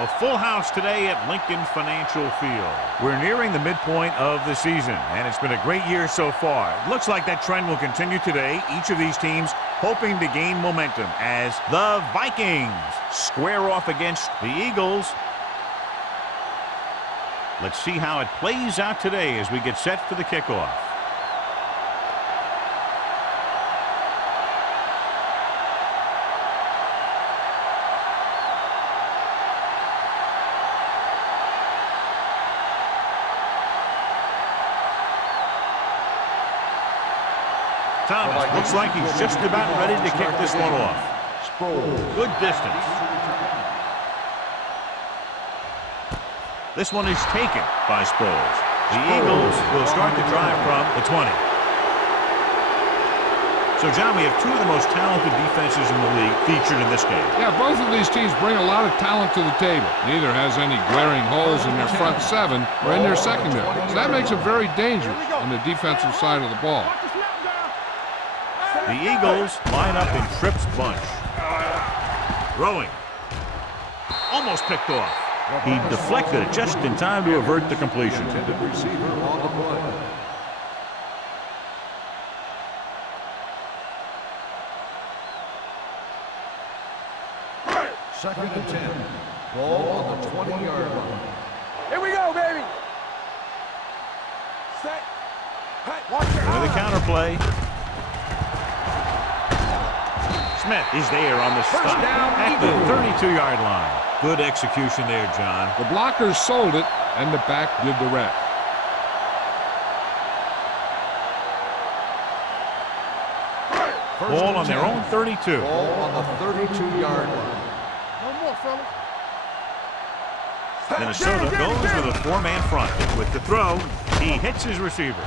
A full house today at Lincoln Financial Field. We're nearing the midpoint of the season, and it's been a great year so far. It looks like that trend will continue today. Each of these teams hoping to gain momentum as the Vikings square off against the Eagles. Let's see how it plays out today as we get set for the kickoff. Thomas looks like he's just about ready to kick this one off. Good distance. This one is taken by Sproles. The Eagles will start the drive from the 20. So, John, we have two of the most talented defenses in the league featured in this game. Yeah, both of these teams bring a lot of talent to the table. Neither has any glaring holes in their front seven or in their secondary. So that makes it very dangerous on the defensive side of the ball. The Eagles line up in Tripp's bunch. Throwing. Almost picked off. He deflected it just in time to avert the completion. Receiver on the play. Second and 10. Ball on the 20-yard line. Here we go, baby. Set. With the counter play. Smith is there on the stop at the 32-yard line. Good execution there, John. The blockers sold it, and the back did the rest. Ball on their own 32. Ball on the 32-yard line. No more, fellas. Minnesota goes with a four-man front. With the throw, he hits his receiver.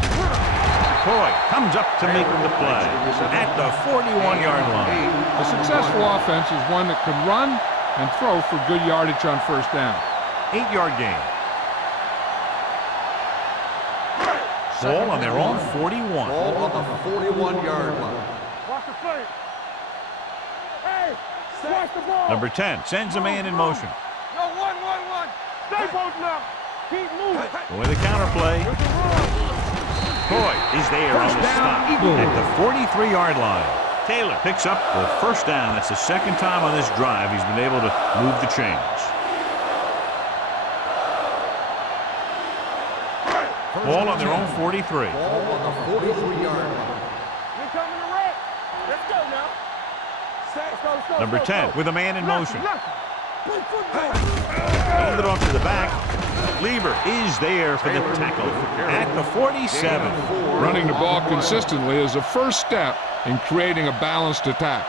Coy comes up to make the play at the 41-yard line. A successful offense is one that can run and throw for good yardage on first down. 8-yard gain. Ball on their own 41. Ball on the 41-yard line. Watch the play. Hey, watch the ball. Number 10 sends a man in motion. Yo, one. Stay posting up. Keep moving. With a counter play. Coy is there on the stop at the 43-yard line. Taylor picks up the first down. That's the second time on this drive he's been able to move the chains. Ball on their own 43. Ball on the 43-yard line. We're coming to red. Let's go now. Let's go. Number 10 with a man in motion. Play football. Handed off to the back. Lieber is there for the tackle at the 47. Running the ball consistently is the first step in creating a balanced attack.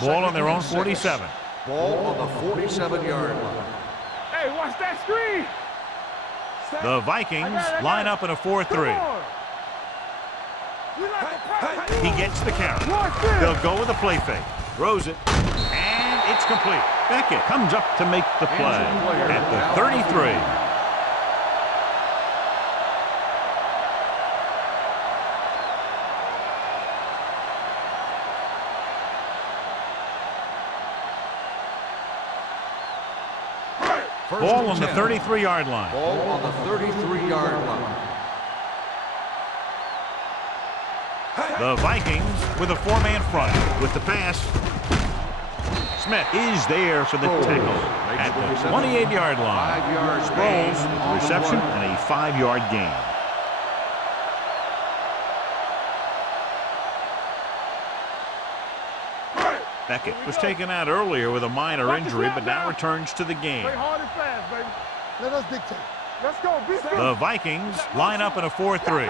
Ball on their own 47. Ball on the 47-yard line. Hey, watch that screen. The Vikings line up in a 4-3. He gets the carry. They'll go with a play fake. Throws it. And it's complete. Beckett comes up to make the play at the 33. Ball on the 33-yard line. Ball on the 33-yard line. The Vikings with a four-man front. With the pass, Smith is there for the tackle at the 28-yard line. 5-yard Sproles with the reception and a 5-yard gain. Beckett was taken out earlier with a minor injury, but now returns to the game. Play hard and fast, baby. Let us dictate. Let's go. The Vikings line up in a 4-3.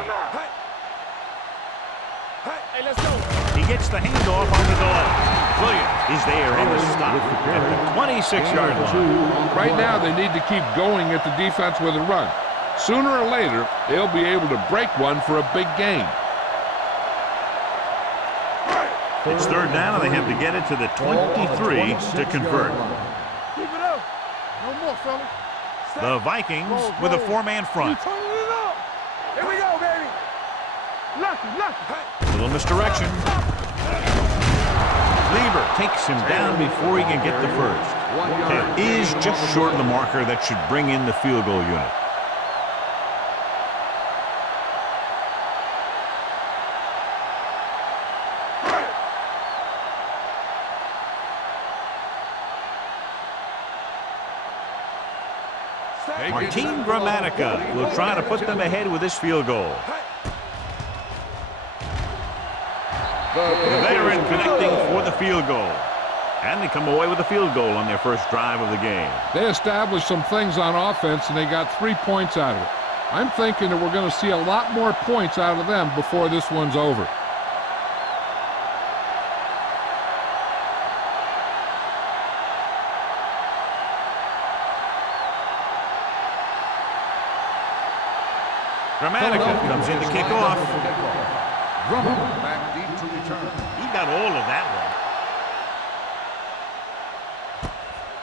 Hey, let's go. He gets the handoff onto the left. Williams is there on the stop at the 26-yard line. Right now, they need to keep going at the defense with a run. Sooner or later, they'll be able to break one for a big gain. It's third down, and they have to get it to the 23 to convert. Keep it up. No more, fellas. The Vikings with a four-man front. Turn it up. Here we go, baby. Lucky. Little misdirection. Lieber takes him down before he can get the first. Taylor is just short of the marker that should bring in the field goal unit. Martin Gramatica will try to put them ahead with this field goal. The veteran connecting for the field goal. And they come away with a field goal on their first drive of the game. They established some things on offense, and they got 3 points out of it. I'm thinking that we're going to see a lot more points out of them before this one's over. Gramatica comes in to kick off. Back deep to return. He got all of that one.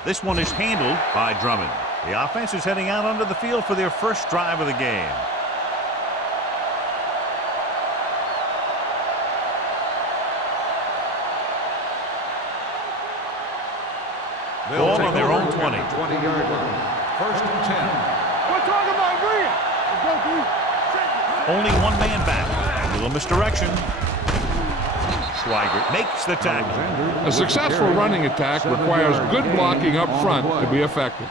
This one is handled by Drummond. The offense is heading out onto the field for their first drive of the game. Ball on their own 20. 20-yard line. First and 10. We're talking about Green. Let's go, Green. Only one man back. A little misdirection. Schweigert makes the tackle. A successful running attack requires good blocking up front to be effective.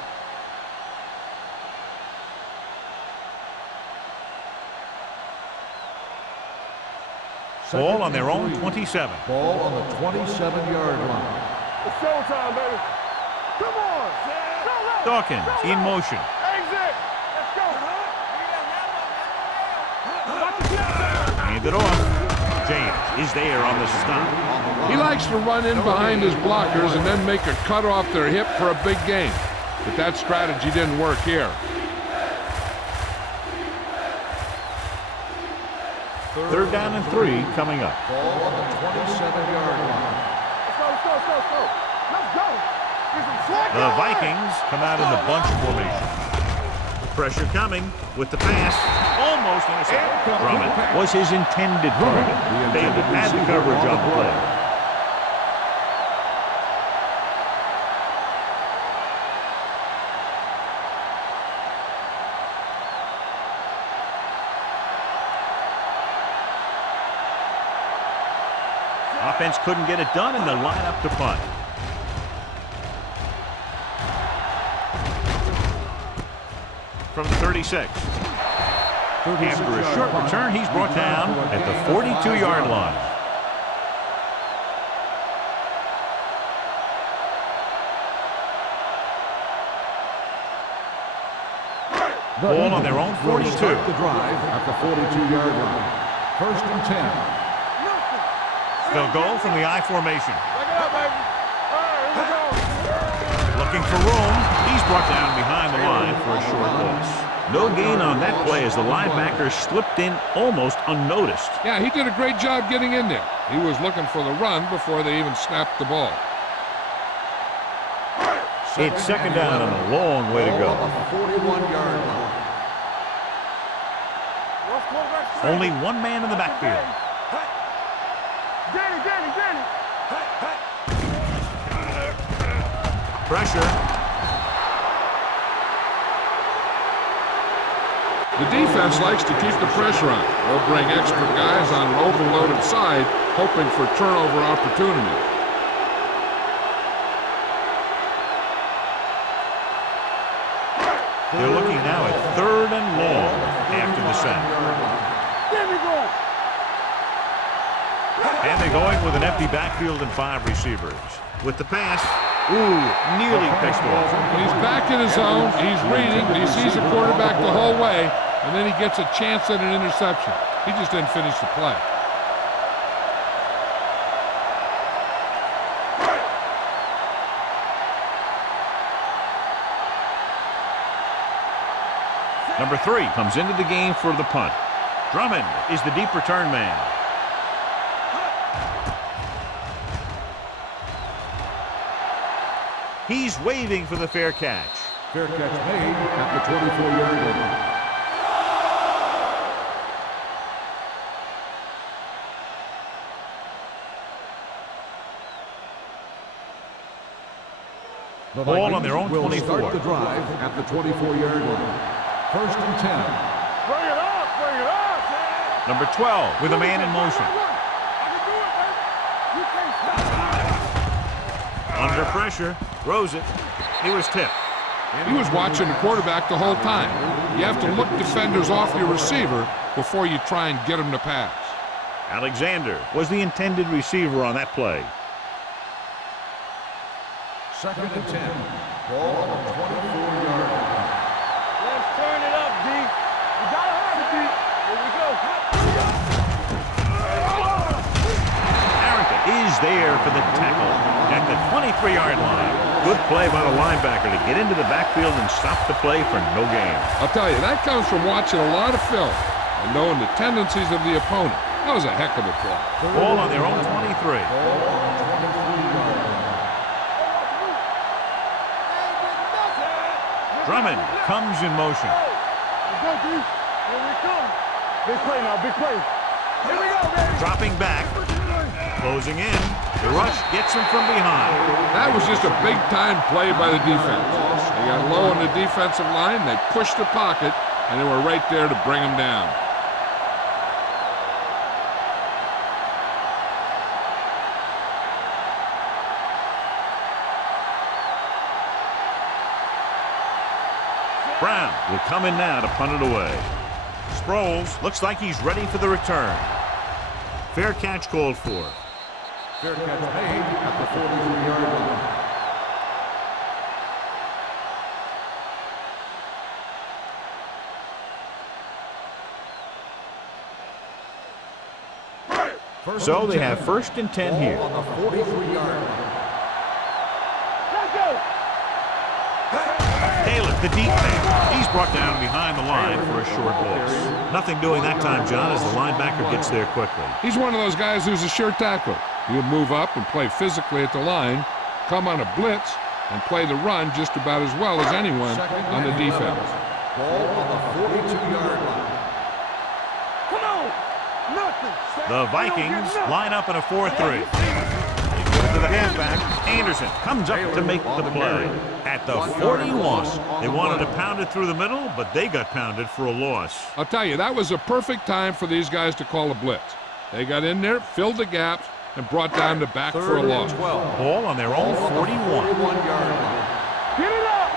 Ball on their own 27. Ball on the 27-yard line. It's showtime, baby. Come on. Dawkins in motion. Exit. Let's go. Hand it off. James is there on the stop. He likes to run in behind his blockers and then make a cut off their hip for a big gain. But that strategy didn't work here. Third down and 3 coming up. Ball on the 27-yard line. Let's go. Let's go. The Vikings come out in the bunch formation. Pressure coming with the pass. Almost intercepted. Drummond was his intended target. David had the coverage on the play. Offense couldn't get it done, and they'll line up to punt. From the 36. After a short return, he's brought down at the 42-yard line. Ball on their own 42. Start the drive at the 42-yard line. First and 10. They'll go from the I formation. Back it up, baby. All right, here we go. Looking for room. He's brought down behind the line for a short loss. No gain on that play as the linebacker slipped in almost unnoticed. Yeah, he did a great job getting in there. He was looking for the run before they even snapped the ball. It's second down and a long way to go. Ball on the 41-yard line. Only one man in the backfield. Danny. Pressure. The defense likes to keep the pressure on. They'll bring extra guys on an overloaded side, hoping for turnover opportunities. They're looking now at third and long after the sack. There we go. And they're going with an empty backfield and 5 receivers. With the pass, nearly picked off. When he's back in his zone, he's reading, he sees the quarterback the whole way, and then he gets a chance at an interception. He just didn't finish the play. Number 3 comes into the game for the punt. Drummond is the deep return man. He's waving for the fair catch. Fair catch made at the 24-yard line. The Ball on their own will 24. Start the drive at the 24-yard line. 1st and 10. Bring it up, bring it up. Number 12 with a man in motion. Under pressure, throws it. He was tipped. He was watching the quarterback the whole time. You have to look defenders off your receiver before you try and get him to pass. Alexander was the intended receiver on that play. 2nd and 10. Ball on the 24-yard line. Let's turn it up, D. You gotta have it, D. Here we go. Harrington is there for the tackle at the 23-yard line. Good play by the linebacker to get into the backfield and stop the play for no gain. I'll tell you, that comes from watching a lot of film and knowing the tendencies of the opponent. That was a heck of a play. Ball on their own 23. Ball on the 23-yard line. Drummond comes in motion. Let's go, D. Here we come. Big play now, big play. Here we go, baby. Dropping back, closing in. The rush gets him from behind. That was just a big-time play by the defense. They got low on the defensive line, they pushed the pocket, and they were right there to bring him down. Brown will come in now to punt it away. Sproles looks like he's ready for the return. Fair catch called for. Fair catch made at the 43-yard line. So they have 1st and 10 here. On the 43-yard line. Let's go. Taylor, the deep man. He's brought down behind the line for a short loss. Nothing doing that time, John, as the linebacker gets there quickly. He's one of those guys who's a sure tackler. He'll move up and play physically at the line, come on a blitz, and play the run just about as well as anyone on the defense. Ball on the 42-yard line. Come on. Nothing. The Vikings line up in a 4-3. They give it to the halfback. Anderson comes up to make the play. At the 41, they wanted to pound it through the middle, but they got pounded for a loss. I'll tell you, that was a perfect time for these guys to call a blitz. They got in there, filled the gaps, and brought down the back for a loss. Ball on their own 41. 41-yard line. Get it up.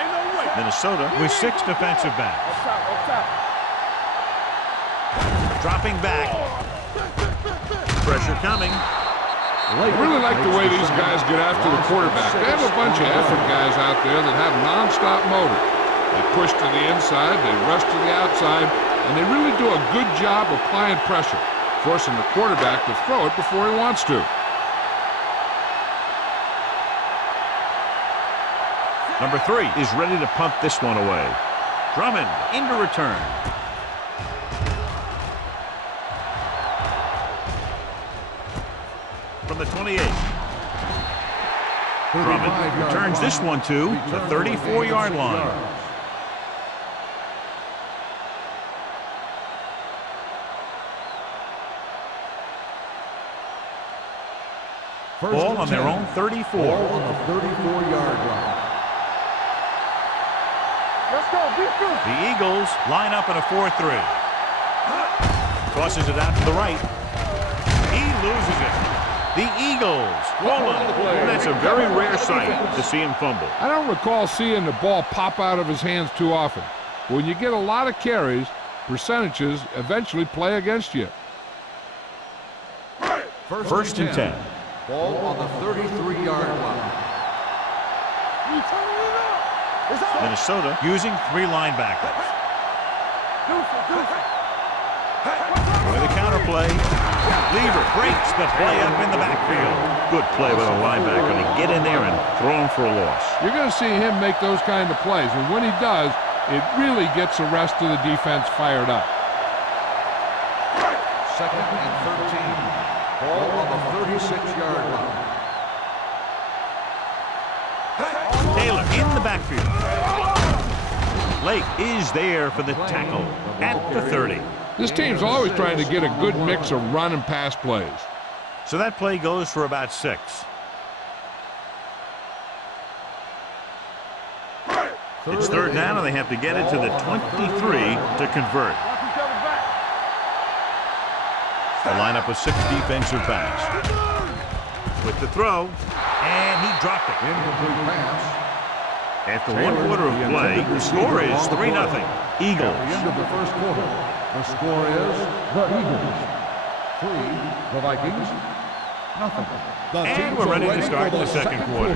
Ain't no way. Minnesota with 6 defensive backs. Up top, up top. Dropping back. Pressure coming. I really like the way these guys get after the quarterback. They have a bunch of effort guys out there that have nonstop motor. They push to the inside, they rush to the outside, and they really do a good job applying pressure, forcing the quarterback to throw it before he wants to. Number 3 is ready to punt this one away. Drummond into return. From the 28. Drummond returns this one to the 34-yard line. Ball on their own 34. Ball on the 34-yard line. Let's go, defense. The Eagles line up in a 4-3. Tosses it out to the right. He loses it. The Eagles rolling. That's a very rare sight to see him fumble. I don't recall seeing the ball pop out of his hands too often. When you get a lot of carries, percentages eventually play against you. First and 10. Ball on the 33-yard line. Minnesota using 3 linebackers. With the counter play, Lever breaks the play up in the backfield. Good play by the linebacker to get in there and throw him for a loss. You're going to see him make those kind of plays, and when he does, it really gets the rest of the defense fired up. Second and 13. Ball on the 36-yard line. Taylor in the backfield. Lake is there for the tackle at the 30. This team's always trying to get a good mix of run and pass plays. So that play goes for about 6. It's third down, and they have to get it to the 23 to convert. The lineup with 6 defensive backs. With the throw, and he dropped it. Incomplete pass. After 1 quarter of play, the score is 3-0. Eagles. At the end of the first quarter, the score is the Eagles 3, the Vikings nothing. And we're ready to start the second quarter.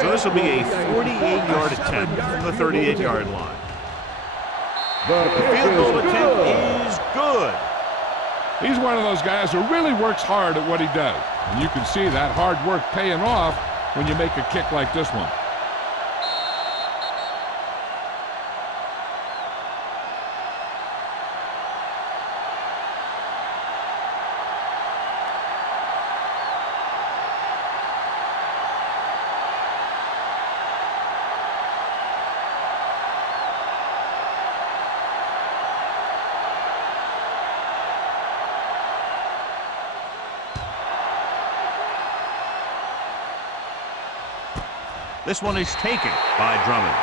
So this will be a 48-yard attempt from the 38-yard line. The field goal attempt is good. He's one of those guys who really works hard at what he does. And you can see that hard work paying off when you make a kick like this one. This one is taken by Drummond.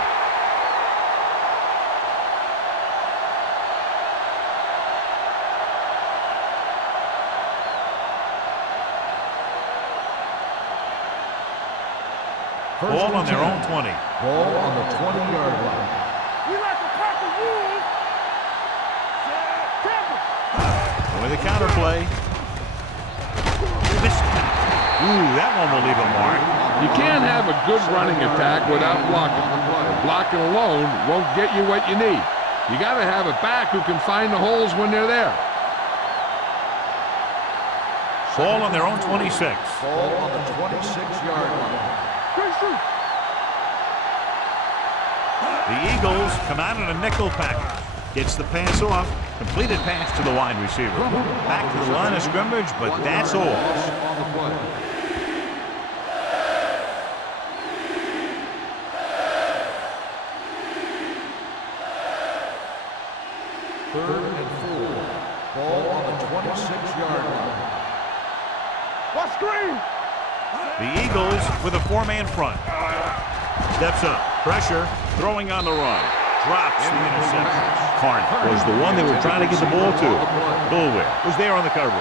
Ball on their own 20. Ball on the 20-yard line. We like to crack the rules. With a counter play. Ooh, that one will leave a mark. You can't have a good running attack without blocking. Blocking alone won't get you what you need. You got to have a back who can find the holes when they're there. Ball on their own 26. Ball on the 26-yard line. The Eagles come out in a nickel package. Gets the pass off. Completed pass to the wide receiver. Back to the line of scrimmage, but that's all. On the play. Third and 4. Ball on the 26-yard line. What screen? The Eagles with a 4-man front. Steps up. Pressure. Throwing on the run. Drops the interception. Carney was the one they were trying to get the ball to. Bulwer was there on the coverage.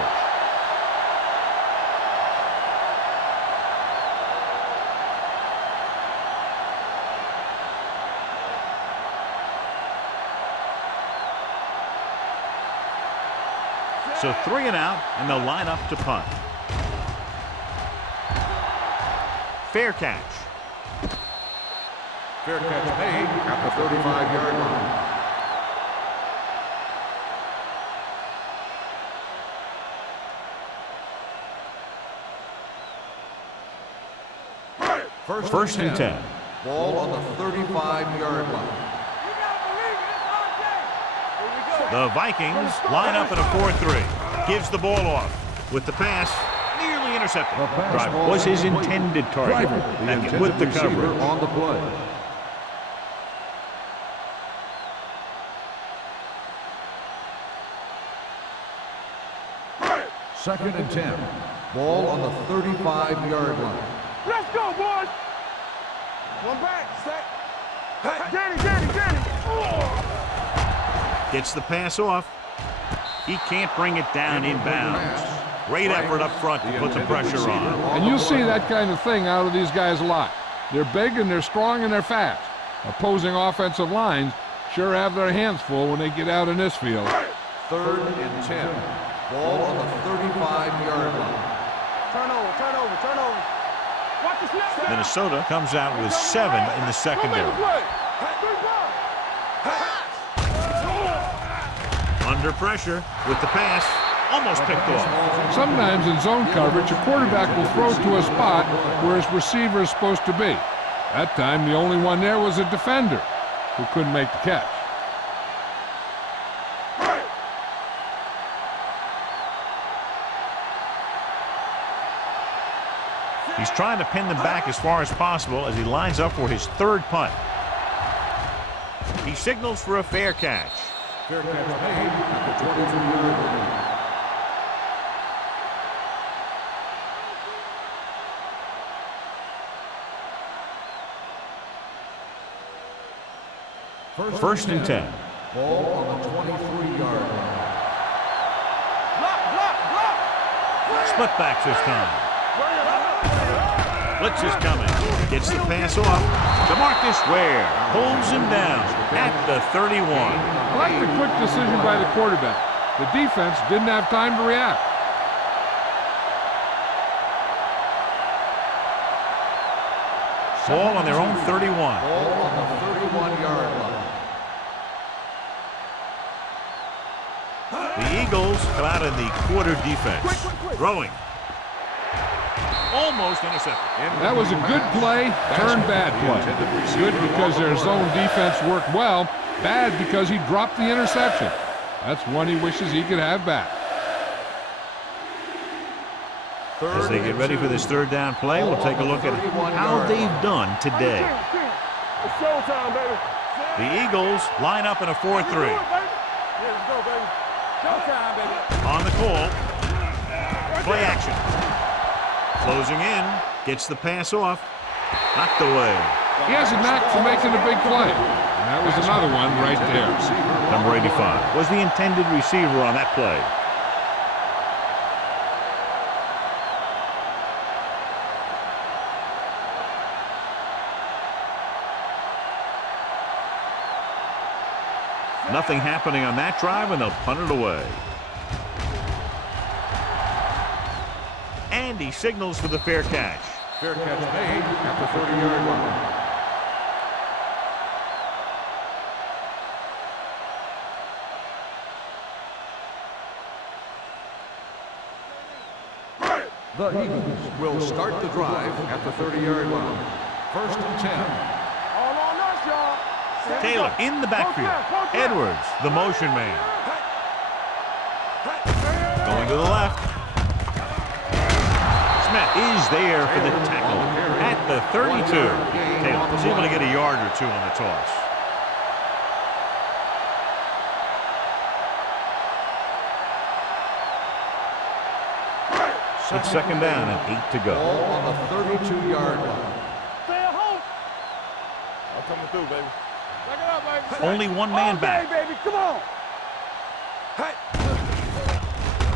So 3 and out, and they'll line up to punt. Fair catch. Fair catch made at the 35-yard line. First and 10. Ball on the 35-yard line. The Vikings line up in a 4-3. Gives the ball off. With the pass, nearly intercepted. Driver was his intended target. And with the coverage. On the play. Second and 10. Ball on the 35-yard line. Let's go, boys. One back, set. Danny. Gets the pass off. He can't bring it down inbounds. Great effort up front to put the pressure on. And you'll see that kind of thing out of these guys a lot. They're big and they're strong and they're fast. Opposing offensive lines sure have their hands full when they get out in this field. 3rd and 10. Ball on the 35-yard line. Turnover, turnover, turnover. Watch the snap. Minnesota comes out with 7 in the secondary. Under pressure with the pass. Almost picked off. Sometimes in zone coverage, a quarterback will throw to a spot where his receiver is supposed to be. That time, the only one there was a defender who couldn't make the catch. He's trying to pin them back as far as possible as he lines up for his 3rd punt. He signals for a fair catch. Fair catch made at the 22-yard line. First and 10. Ball on the 23-yard line. Split backs this time. Blitz is coming. Gets the pass off. DeMarcus Ware pulls him down at the 31. I like the quick decision by the quarterback. The defense didn't have time to react. Ball on their own 31. Ball on the 31-yard line. The Eagles come out in the quarter defense. Throwing. Almost intercepted. That was a good play, turned bad play. Good because their zone defense worked well. Bad because he dropped the interception. That's one he wishes he could have back. As they get ready for this 3rd down play, we'll take a look at how they've done today. It's showtime, baby. The Eagles line up in a 4-3. Yeah, let's go, baby. Showtime, baby. On the call. Play action. Closing in. Gets the pass off. Knocked away. He has a knack for making a big play. And that was another one right there. Number 85 was the intended receiver on that play. Nothing happening on that drive, and they'll punt it away. And he signals for the fair catch. Fair catch made at the 30-yard line. The Eagles will start the drive at the 30-yard line. 1st and 10. All on us, y'all. Taylor in the backfield. Edwards, the motion man. Going to the left. Smith is there for the tackle at the 32. Taylor was able to get a yard or 2 on the toss. It's 2nd down and 8 to go. Ball on the 32-yard line. Stay at home. I'm coming through, baby. Back it up, baby. Only one man back. Baby, come on.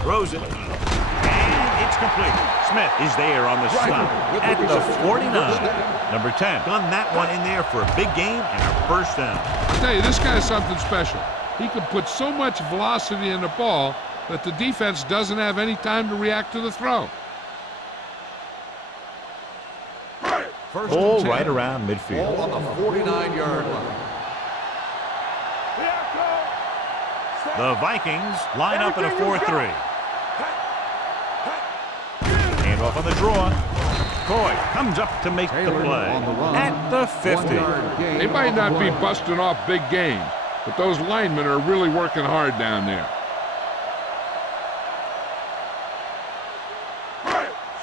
Throws it. And it's complete. Smith is there on the stop at the 49. Number 10. Done that one in there for a big game and a 1st down. I'll tell you, this guy's something special. He can put so much velocity in the ball that the defense doesn't have any time to react to the throw. Ball right around midfield. Ball on the 49-yard line. The Vikings line up in a 4-3. Hand off on the draw. Coy comes up to make the play at the 50. They might not be busting off big games, but those linemen are really working hard down there.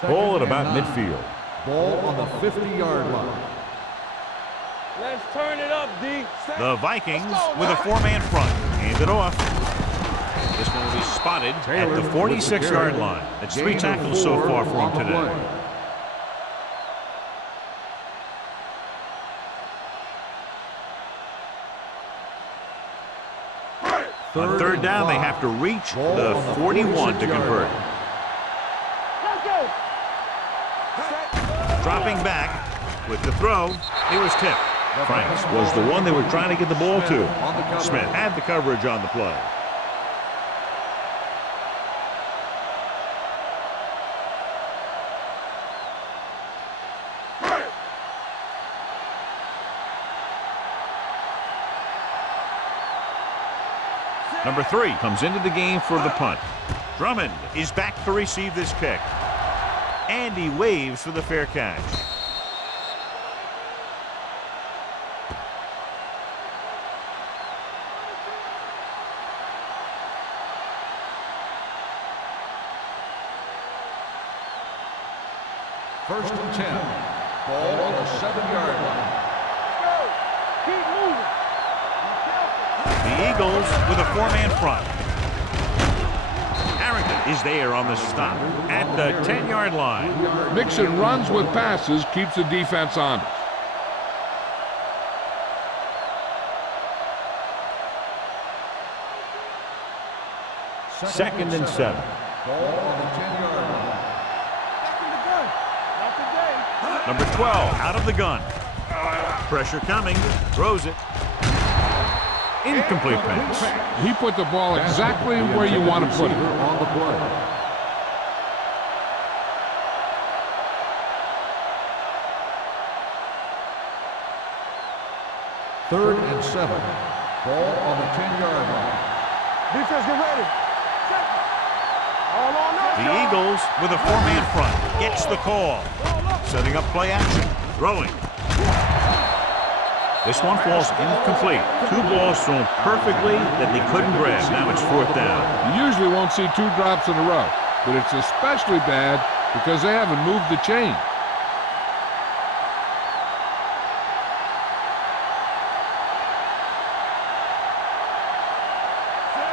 Ball at about midfield. Ball on the 50-yard line. Let's turn it up, D. The Vikings with a 4-man front. Hand it off. This one will be spotted at the 46-yard line. That's 3 tackles so far for him today. On 3rd down, they have to reach the 41 to convert. Dropping back with the throw. It was tipped. Franks was the one they were trying to get the ball to. Smith had the coverage on the play. Number 3 comes into the game for the punt. Drummond is back to receive this kick. And he waves for the fair catch. First and 10. Ball on the 7-yard line. Go. Keep moving. The Eagles with a 4-man front. Harrington is there on the stop at the 10-yard line. Mixon runs with passes, keeps the defense honest. Second and 7. Ball on the 10-yard line. Back in the gun. Not today. Number 12 out of the gun. Pressure coming. Throws it. Incomplete pass. He put the ball exactly where you want to put it. On the play. Third and 7. Ball on the 10-yard line. Defense, get ready. All on us, The y'all. Eagles with a 4-man front. Gets the call. Setting up play action. Throwing. This one falls incomplete. 2 balls thrown perfectly that they couldn't grab. Now it's 4th down. You usually won't see 2 drops in a row, but it's especially bad because they haven't moved the chain.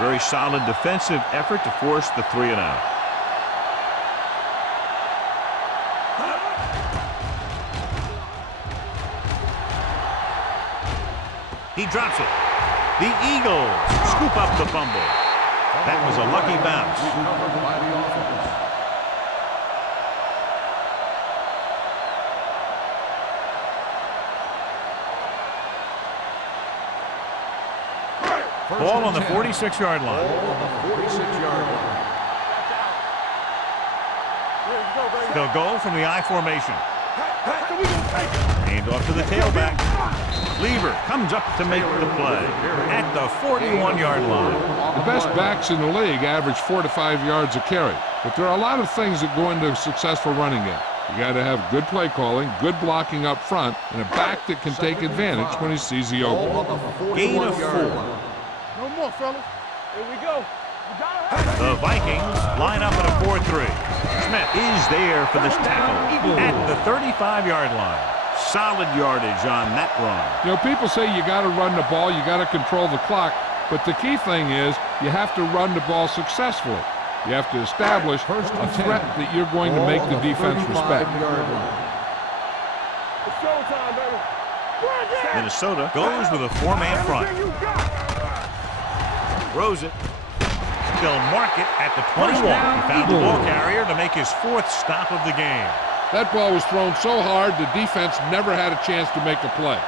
Very solid defensive effort to force the 3 and out. He drops it. The Eagles scoop up the fumble. That was a lucky bounce. Recovered by the offense. Ball on the 46-yard line. Ball on the 46-yard line. They'll go from the I formation. Hand off to the tailback. Lever comes up to make the play at the 41-yard line. The best backs in the league average 4 to 5 yards a carry, but there are a lot of things that go into a successful running game. You got to have good play calling, good blocking up front, and a back that can take advantage when he sees the Ball opening. on the Gain of 41-yard 4. line. No more, fellas. Here we go. You gotta have it. The Vikings line up at a 4-3. Smith is there for this tackle at the 35-yard line. Solid yardage on that run. You know, people say you got to run the ball, you got to control the clock, but the key thing is you have to run the ball successfully. You have to establish a threat that you're going to make the defense respect. It's showtime, baby. Run that. Minnesota goes with a 4-man front. Everything you got. Throws it. They'll mark it at the 21. He found the ball carrier to make his 4th stop of the game. That ball was thrown so hard the defense never had a chance to make a play.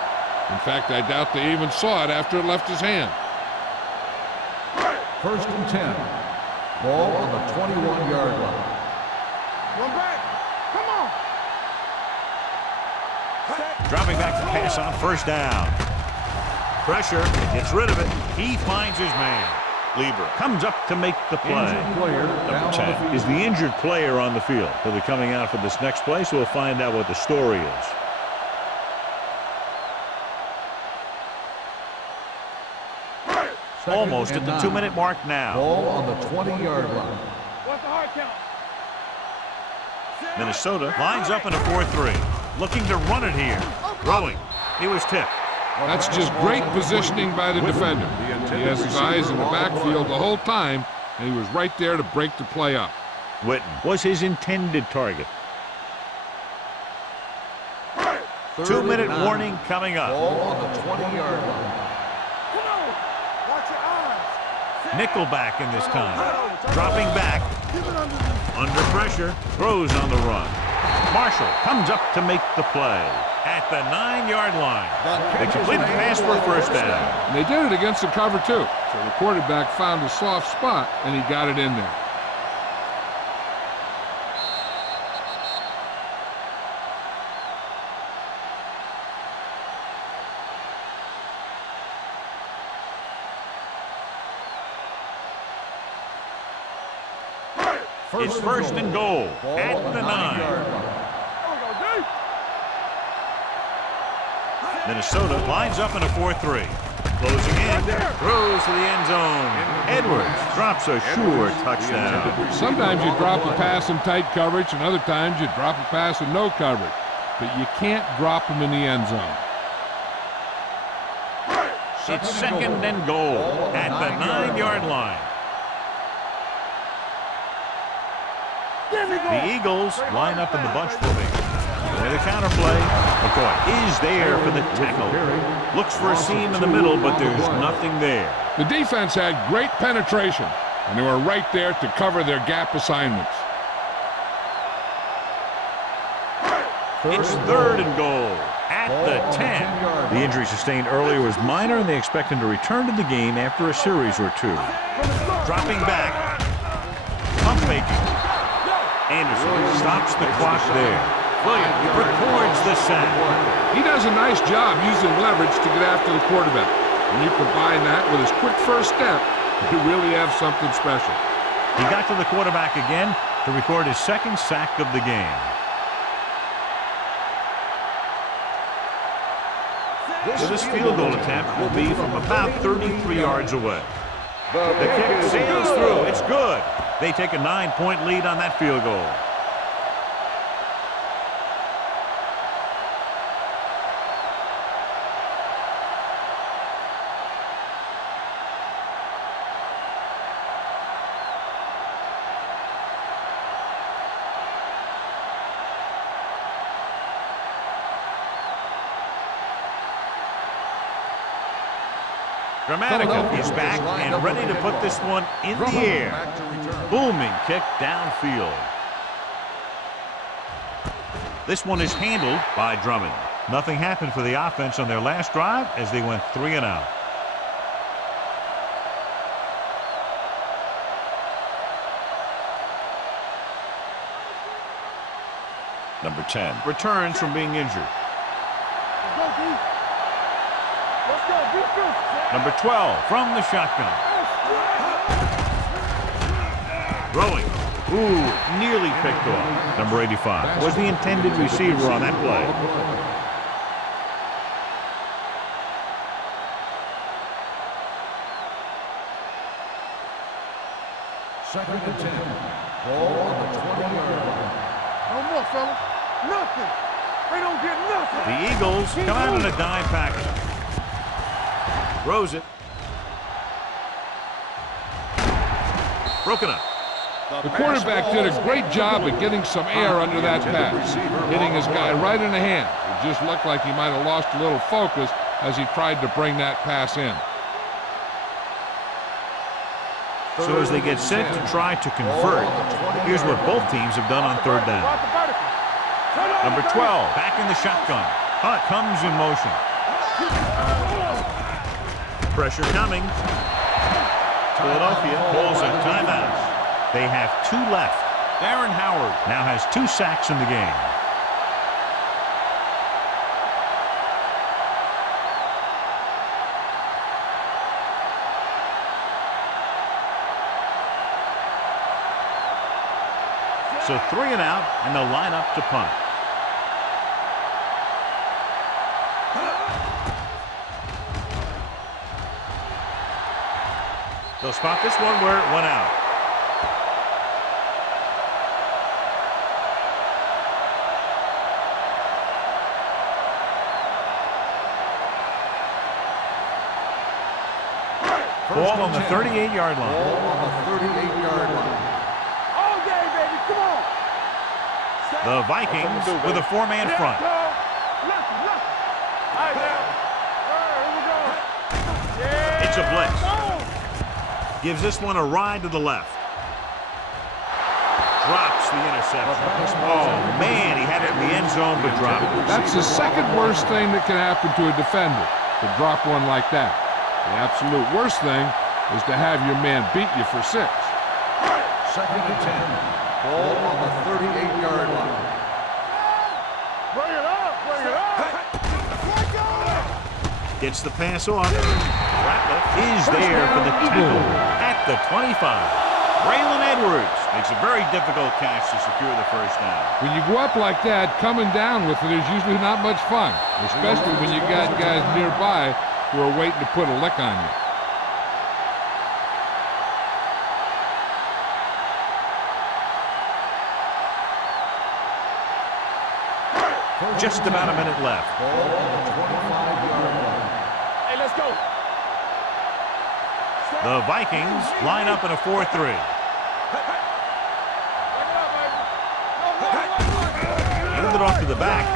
In fact, I doubt they even saw it after it left his hand. First and 10. Ball on the 21-yard line. Run back. Come on. Dropping back to pass on 1st down. Pressure. Gets rid of it. He finds his man. Lieber comes up to make the play. Injured player Number down 10 on the field. is the injured player on the field. He'll be coming out for this next play, so we'll find out what the story is. Second Almost at and the 9. 2-minute mark now. Ball on the 20-yard line. What's the hard count? Minnesota lines up in a 4-3. Looking to run it here. Throwing. He was tipped. That's just great positioning by the defender. He has his eyes in the backfield the whole time, and he was right there to break the play up. Witten was his intended target. Third 2-minute and 9. warning coming up. Ball on the 20-yard line. Come on. Watch your eyes. Nickelback in this time. Dropping back. Keep it underneath. Under pressure. Throws on the run. Marshall comes up to make the play at the 9-yard line. They complete the pass for a first down. And they did it against the cover, too. So the quarterback found a soft spot, and he got it in there. It's first and goal at the 9. Minnesota lines up in a 4-3. Closing in, throws to the end zone. Edwards drops a sure touchdown. Sometimes you drop a pass in tight coverage, and other times you drop a pass in no coverage. But you can't drop them in the end zone. It's second and goal at the 9-yard line. The Eagles line up in the bunch formation. With a counterplay, McCoy is there for the tackle. Looks for a seam in the middle, but there's nothing there. The defense had great penetration, and they were right there to cover their gap assignments. It's third and goal at the 10. The injury sustained earlier was minor, and they expect him to return to the game after a series or two. Dropping back, pump faking. Anderson stops the clock there. Williams records the sack. He does a nice job using leverage to get after the quarterback. When you combine that with his quick first step, you really have something special. He got to the quarterback again to record his second sack of the game. So this field goal attempt will be from about 33 yards away. The kick sails through. It's good. They take a 9-point lead on that field goal. Dramatica is back and ready to put this one in the air. Booming kick downfield. This one is handled by Drummond. Nothing happened for the offense on their last drive as they went 3 and out. Number 10 returns from being injured. Number 12 from the shotgun. Throwing. Ooh, nearly picked off. Number 85 was the intended receiver on that play. Second and 10. Ball on the 20-yard line. No more, fellas. Nothing. They don't get nothing. The Eagles come out in a dime package. Throws it. Broken up. The quarterback did a great job at getting some air under that pass, hitting his guy right in the hand. It just looked like he might have lost a little focus as he tried to bring that pass in. So as they get set to try to convert, here's what both teams have done on third down. Number 12 back in the shotgun. Hunt comes in motion. Pressure coming. Philadelphia pulls a timeout. They have 2 left. Darren Howard now has 2 sacks in the game. So 3 and out, and they'll line up to punt. They'll spot this one where it went out. Ball on the 38-yard line. Ball on the 38-yard line. All day, baby. Come on. The Vikings with a 4-man front. It's a blitz. Gives this one a ride to the left. drops the interception. Oh, man, he had it in the end zone but dropped it. That's the second worst thing that can happen to a defender, to drop one like that. The absolute worst thing is to have your man beat you for 6. Second and 10. Ball on the 38-yard line. Bring it up, bring it up. Gets the pass off. Ratliff is there for the tackle at the 25. Braylon Edwards makes a very difficult catch to secure the first down. When you go up like that, coming down with it is usually not much fun, especially when you got guys nearby who are waiting to put a lick on you. Just about a minute left. Ball on the 25-yard line. Hey, let's go. The Vikings line up in a 4-3. Handed off to the back.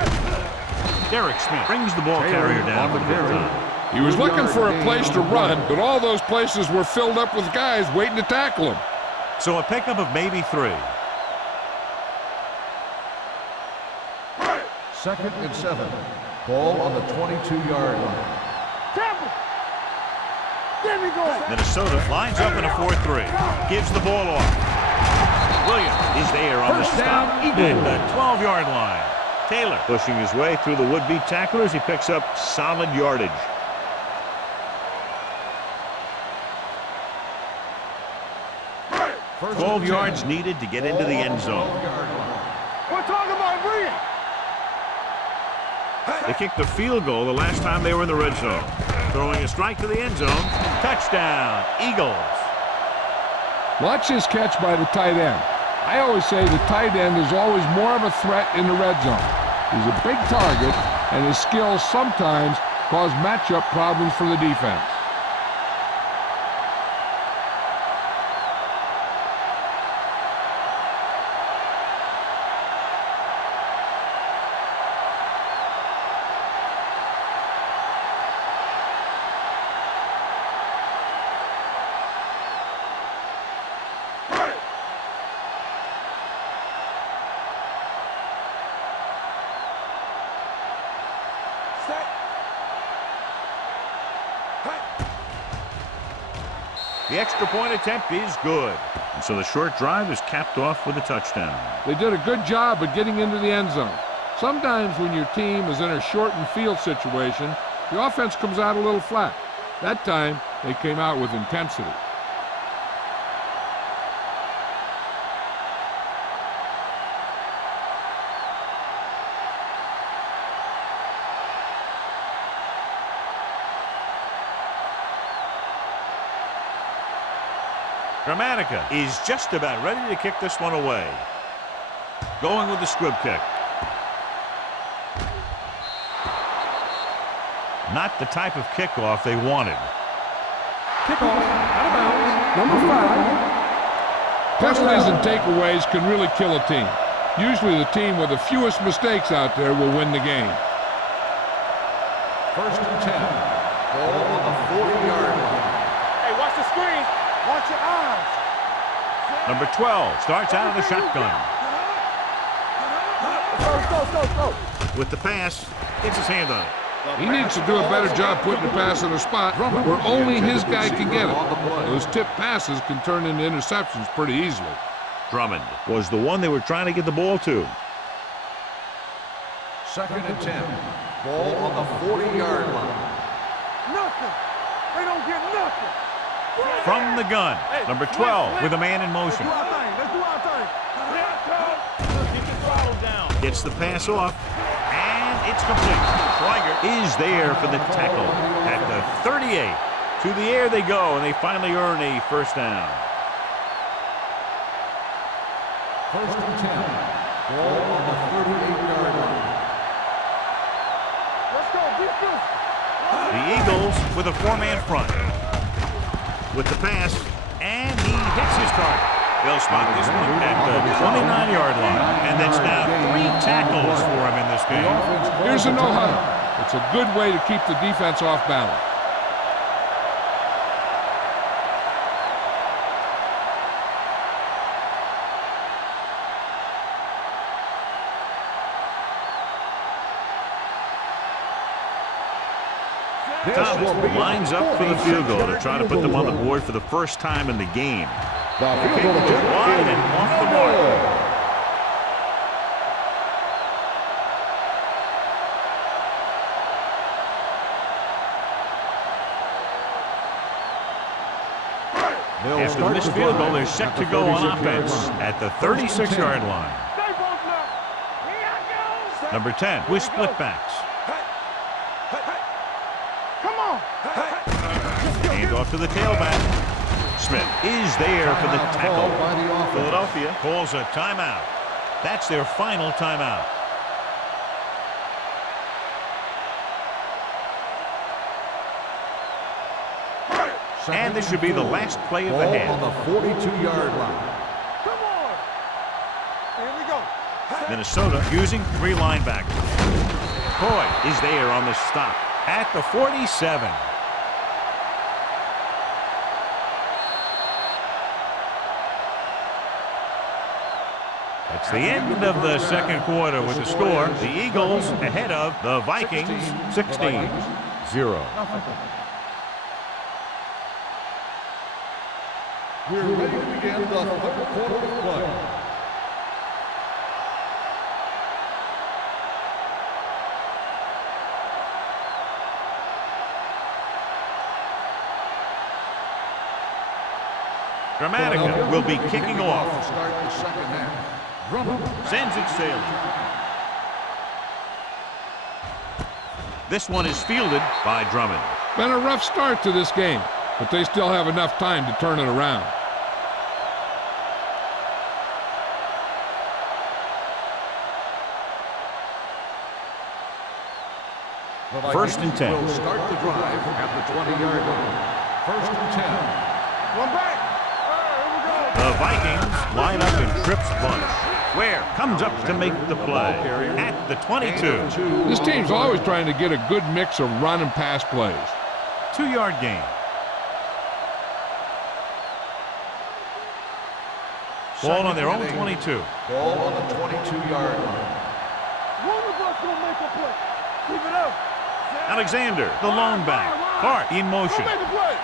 Derek Smith brings the ball carrier down for the fifth time. He was looking for a place to run, but all those places were filled up with guys waiting to tackle him. So a pickup of maybe 3. Second and 7. Ball on the 22-yard line. Tampa. There we go. Minnesota lines up in a 4-3. Gives the ball off. Williams is there on the stop at the 12-yard line. Taylor pushing his way through the would-be tacklers. He picks up solid yardage. First 12 and yards 10. needed to get into the end zone. We're talking about bring it. They kicked the field goal the last time they were in the red zone. Throwing a strike to the end zone. Touchdown, Eagles. Watch his catch by the tight end. I always say the tight end is always more of a threat in the red zone. He's a big target, and his skills sometimes cause matchup problems for the defense. The extra point attempt is good. And so the short drive is capped off with a touchdown. They did a good job of getting into the end zone. Sometimes when your team is in a shortened field situation, the offense comes out a little flat. That time, they came out with intensity. Gramatica is just about ready to kick this one away. Going with the squib kick. Not the type of kickoff they wanted. Kickoff, out of bounds, number 5. Penalties and takeaways can really kill a team. Usually the team with the fewest mistakes out there will win the game. First and 10. Ball on the 40-yard line. Hey, watch the screen. Watch your eyes. Number 12 starts out of the shotgun. Go. With the pass, gets his hand on it. He needs to do a better job putting the pass in a spot where only his guy can get it. Those tip passes can turn into interceptions pretty easily. Drummond was the one they were trying to get the ball to. Second and 10. Ball on the 40-yard line. Nothing. They don't get nothing. From the gun, number 12 with a man in motion. Let's do our thing. Gets the pass off, and it's complete. Schweiger is there for the tackle at the 38. To the air they go, and they finally earn a first down. First and 10. Ball on the 38-yard line. Let's go. Defense. The Eagles with a 4-man front. With the pass, and he hits his target. They'll spot this one at the 29-yard line, and that's now 3 tackles for him in this game. Here's a no-huddle. It's a good way to keep the defense off balance. Thomas lines up for the field goal to try to put them on the board for the first time in the game. The Kick goes wide and off the mark. After this field goal, they're set to go on offense at the 36-yard line. Number 10 with split backs. Come on. Hand off to the tailback. Smith is there for the tackle. Philadelphia calls a timeout. That's their final timeout. And this should be the last play of the half. On the 42-yard line. Come on. Here we go. Minnesota using 3 linebackers. Boyd is there on the stop at the 47. That's the end of the second quarter with the score. The Eagles ahead of the Vikings 16-0. We're ready to begin the third quarter of play. Dramatica will be kicking off. Start the second half. Sends it sailing. This one is fielded by Drummond. Been a rough start to this game, but they still have enough time to turn it around. First and 10. Will start the drive at the 20-yard line. First and 10. One back. The Vikings line up in trips bunch. Ware comes up to make the play at the 22. This team's always trying to get a good mix of run and pass plays. 2-yard gain. Ball on their own 22. Ball on the 22-yard line. One of us will make a play. Keep it up. Alexander, the lone back. Hart in motion. Make a play.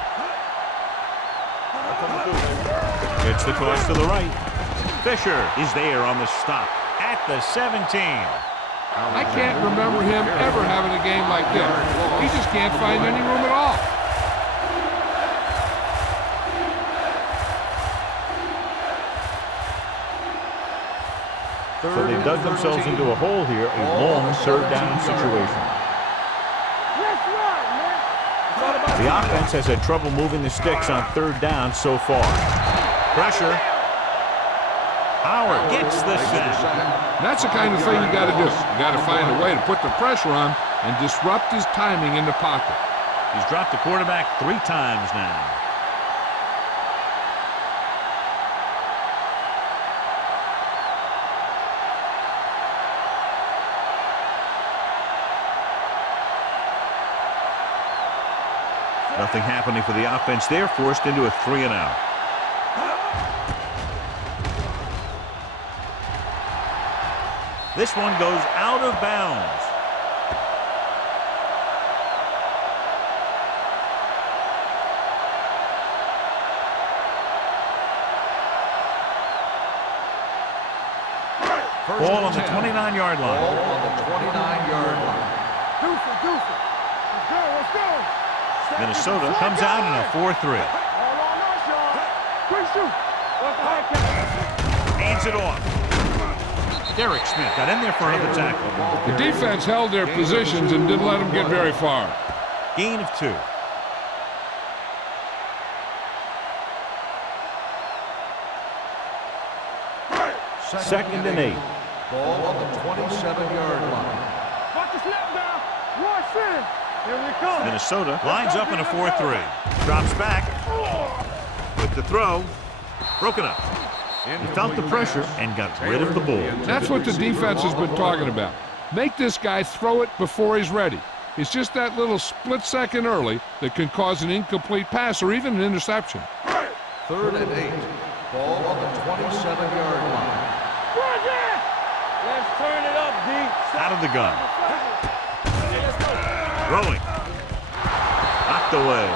It's the toss to the right. Fisher is there on the stop at the 17. I can't remember him ever having a game like this. He just can't find any room at all. So they dug themselves into a hole here, a long third down situation. The offense has had trouble moving the sticks on third down so far. Pressure. Howard gets the sack. That's the kind of thing you got to do. You got to find a way to put the pressure on and disrupt his timing in the pocket. He's dropped the quarterback 3 times now. Nothing happening for the offense. They're forced into a 3-and-out. This one goes out of bounds. Ball on the 29-yard line. Ball on the 29-yard line. Deuce it. Let's go. Minnesota comes out in a 4-3. All on us, y'all. Quick shoot. What's the high catch? Hands it off. Derek Smith got in there for another tackle. The defense held their positions and didn't let them get very far. Gain of 2. Second and 8. Ball on the 27-yard line. Watch the snap down. Watch in. Here we come. Minnesota lines up in a 4-3. Drops back. With the throw. Broken up. He felt the pressure and got rid of the ball. That's what the defense has been talking about. Make this guy throw it before he's ready. It's just that little split second early that can cause an incomplete pass or even an interception. 3rd and 8. Ball on the 27-yard line. Let's turn it up, D. Out of the gun. Throwing. knocked away.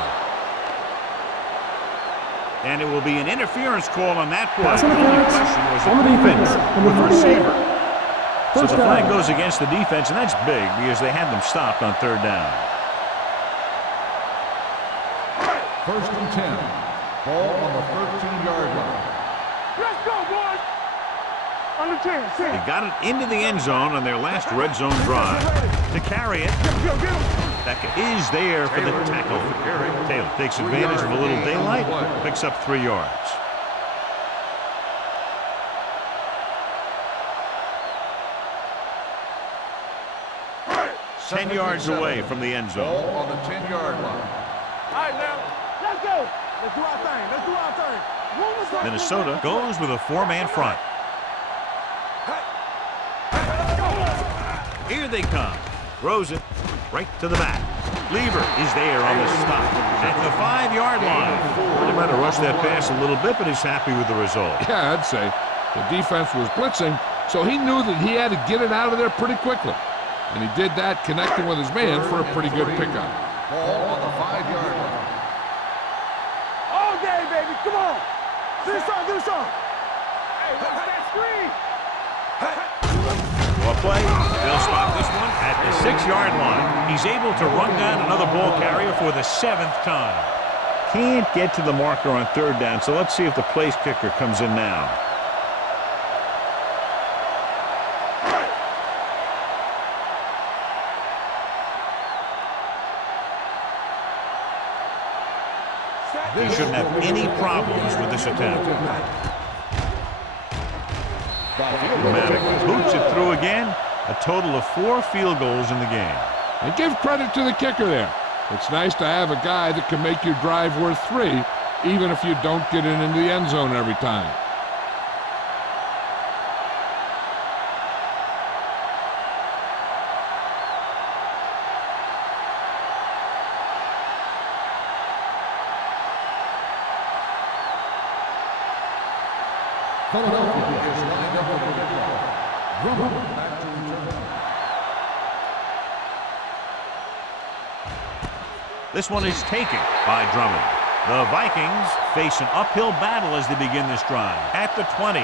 And it will be an interference call on that play. Pass The only interference question was on the it defense. with Number the 48. receiver. So First the flag down. goes against the defense, and that's big because they had them stopped on 3rd down. First and 10. Ball on the 13-yard line. Let's go, boys. Under 10. They got it into the end zone on their last red zone drive. To carry it, Becca is there for the tackle. Taylor takes advantage of a little daylight, picks up 3 yards. Ten yards away from the end zone. Ball on the 10-yard line. All right, now. Let's go. Let's do our thing. Let's do our thing. One more time. Minnesota goes with a 4-man front. Here they come. Throws it right to the back. Lever is there on the stop at the 5-yard line. They might have rushed that pass a little bit, but he's happy with the result. Yeah, I'd say. The defense was blitzing, so he knew that he had to get it out of there pretty quickly. And he did that connecting with his man for a pretty good pickup. Ball on the 5-yard line. All day, baby. Come on. Do something. Do something. Hey, what's that screen? Well play. They'll stop this one at the 6-yard line. He's able to run down another ball carrier for the 7th time. Can't get to the marker on 3rd down, so let's see if the place kicker comes in now. He shouldn't have any problems with this attempt. Dramatic. Boots it through again. A total of 4 field goals in the game. And give credit to the kicker there. It's nice to have a guy that can make your drive worth 3, even if you don't get it into the end zone every time. Philadelphia is lined up for the kickoff. Drummond back to return. This one is taken by Drummond. The Vikings face an uphill battle as they begin this drive. At the 20.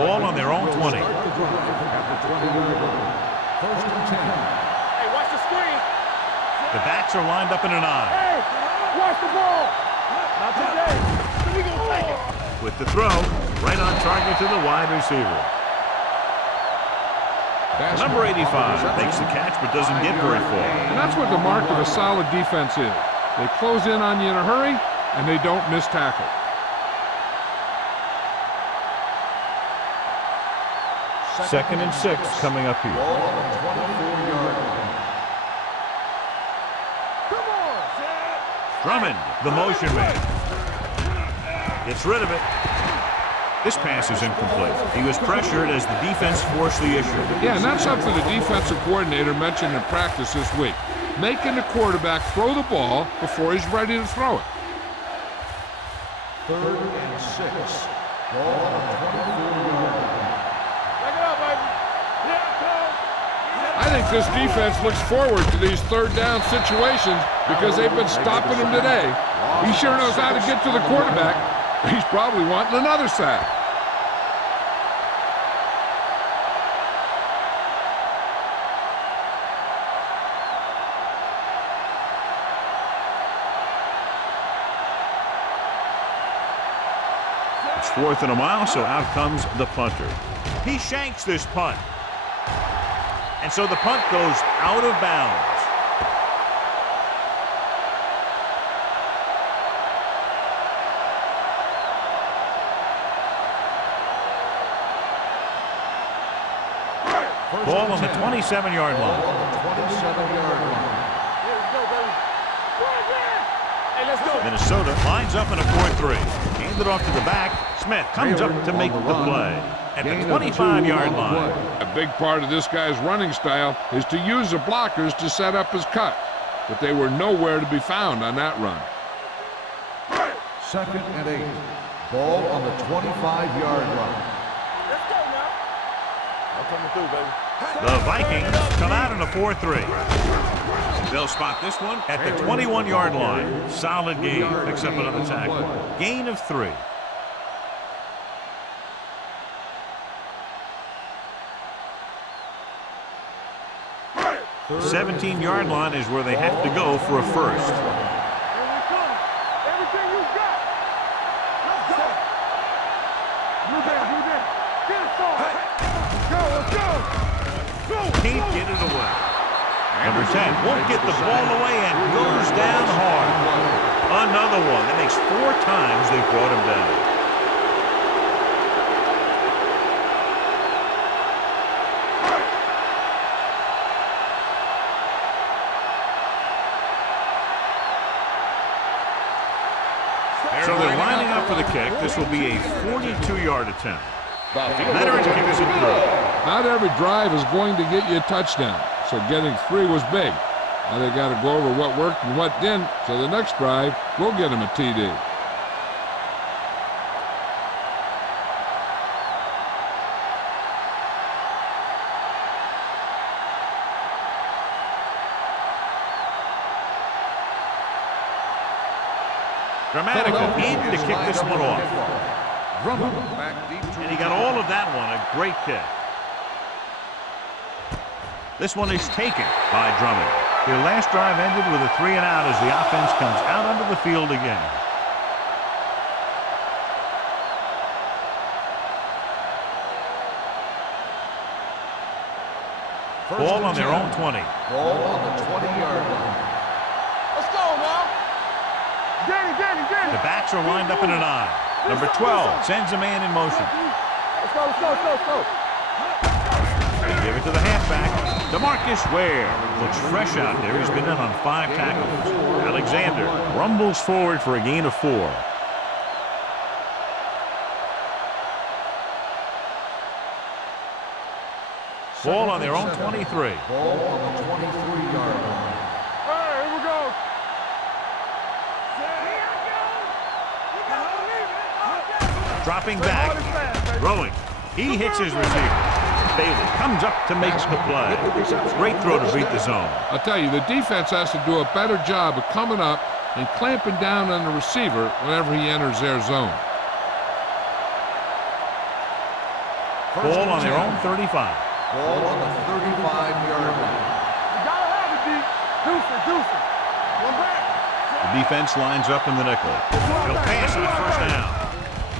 Ball on their own 20. At the 20-yard line. First and 10. Hey, watch the screen. The backs are lined up in an I. Hey, watch the ball. Not today. We gonna take it. With the throw, right on target to the wide receiver. Number 85 makes the catch but doesn't get very far. And that's what the mark of a solid defense is. They close in on you in a hurry, and they don't miss tackle. Second and 6 coming up here. Ball on the 24-yard line. Come on. Drummond, the motion man. Gets rid of it. This pass is incomplete. He was pressured as the defense forced the issue. Yeah, and that's something the defensive coordinator mentioned in practice this week. Making the quarterback throw the ball before he's ready to throw it. 3rd and 6. Ball on the 24-yard line. Back it up, baby. Here it comes. I think this defense looks forward to these 3rd down situations because they've been stopping him today. He sure knows how to get to the quarterback. He's probably wanting another sack. It's 4th and a mile, so out comes the punter. He shanks this punt. And so the punt goes out of bounds. Ball on the 27-yard line. Ball on the 27-yard line. Here we go, baby. Hey, let's go. Minnesota lines up in a 4-3. Hand it off to the back. Smith comes up to make the play at the 25-yard line. A big part of this guy's running style is to use the blockers to set up his cut, but they were nowhere to be found on that run. 2nd and 8. Ball on the 25-yard line. Let's go now. coming through, baby. The Vikings come out in a 4-3. They'll spot this one at the 21-yard line. Solid gain. Picks up another tackle. Gain of 3. The 17-yard line is where they have to go for a first. Everything you got. Let's go. You there. Get it, son. Let's go. Can't get it away. Number 10 won't get the ball away and goes down hard. Another one. That makes 4 times they've brought him down. So they're lining up for the kick. This will be a 42-yard attempt. Veterans kick is through. Not every drive is going to get you a touchdown, so getting 3 was big. Now they got to go over what worked and what didn't, so the next drive will get them a TD. Dramatical needing to kick this one off. And he got all of that one. A great kick. This one is taken by Drummond. Their last drive ended with a 3-and-out as the offense comes out onto the field again. Ball on their own 20. Ball on the 20-yard line. Let's go, now. Get it. The backs are lined up in an I. Number 12 sends a man in motion. Let's go. They give it to the halfback. DeMarcus Ware looks fresh out there. He's been in on 5 tackles. Alexander rumbles forward for a gain of 4. Ball on their own 23. Ball on the 23-yard line. Hey, here we go. Dropping back, throwing. He hits his receiver. Bailey comes up to make the play. Great throw to beat the zone. I'll tell you, the defense has to do a better job of coming up and clamping down on the receiver whenever he enters their zone. Ball on their own 35. Ball on the 35-yard line. You gotta have it, D. Deuce it. One back. The defense lines up in the nickel. He'll pass on first down.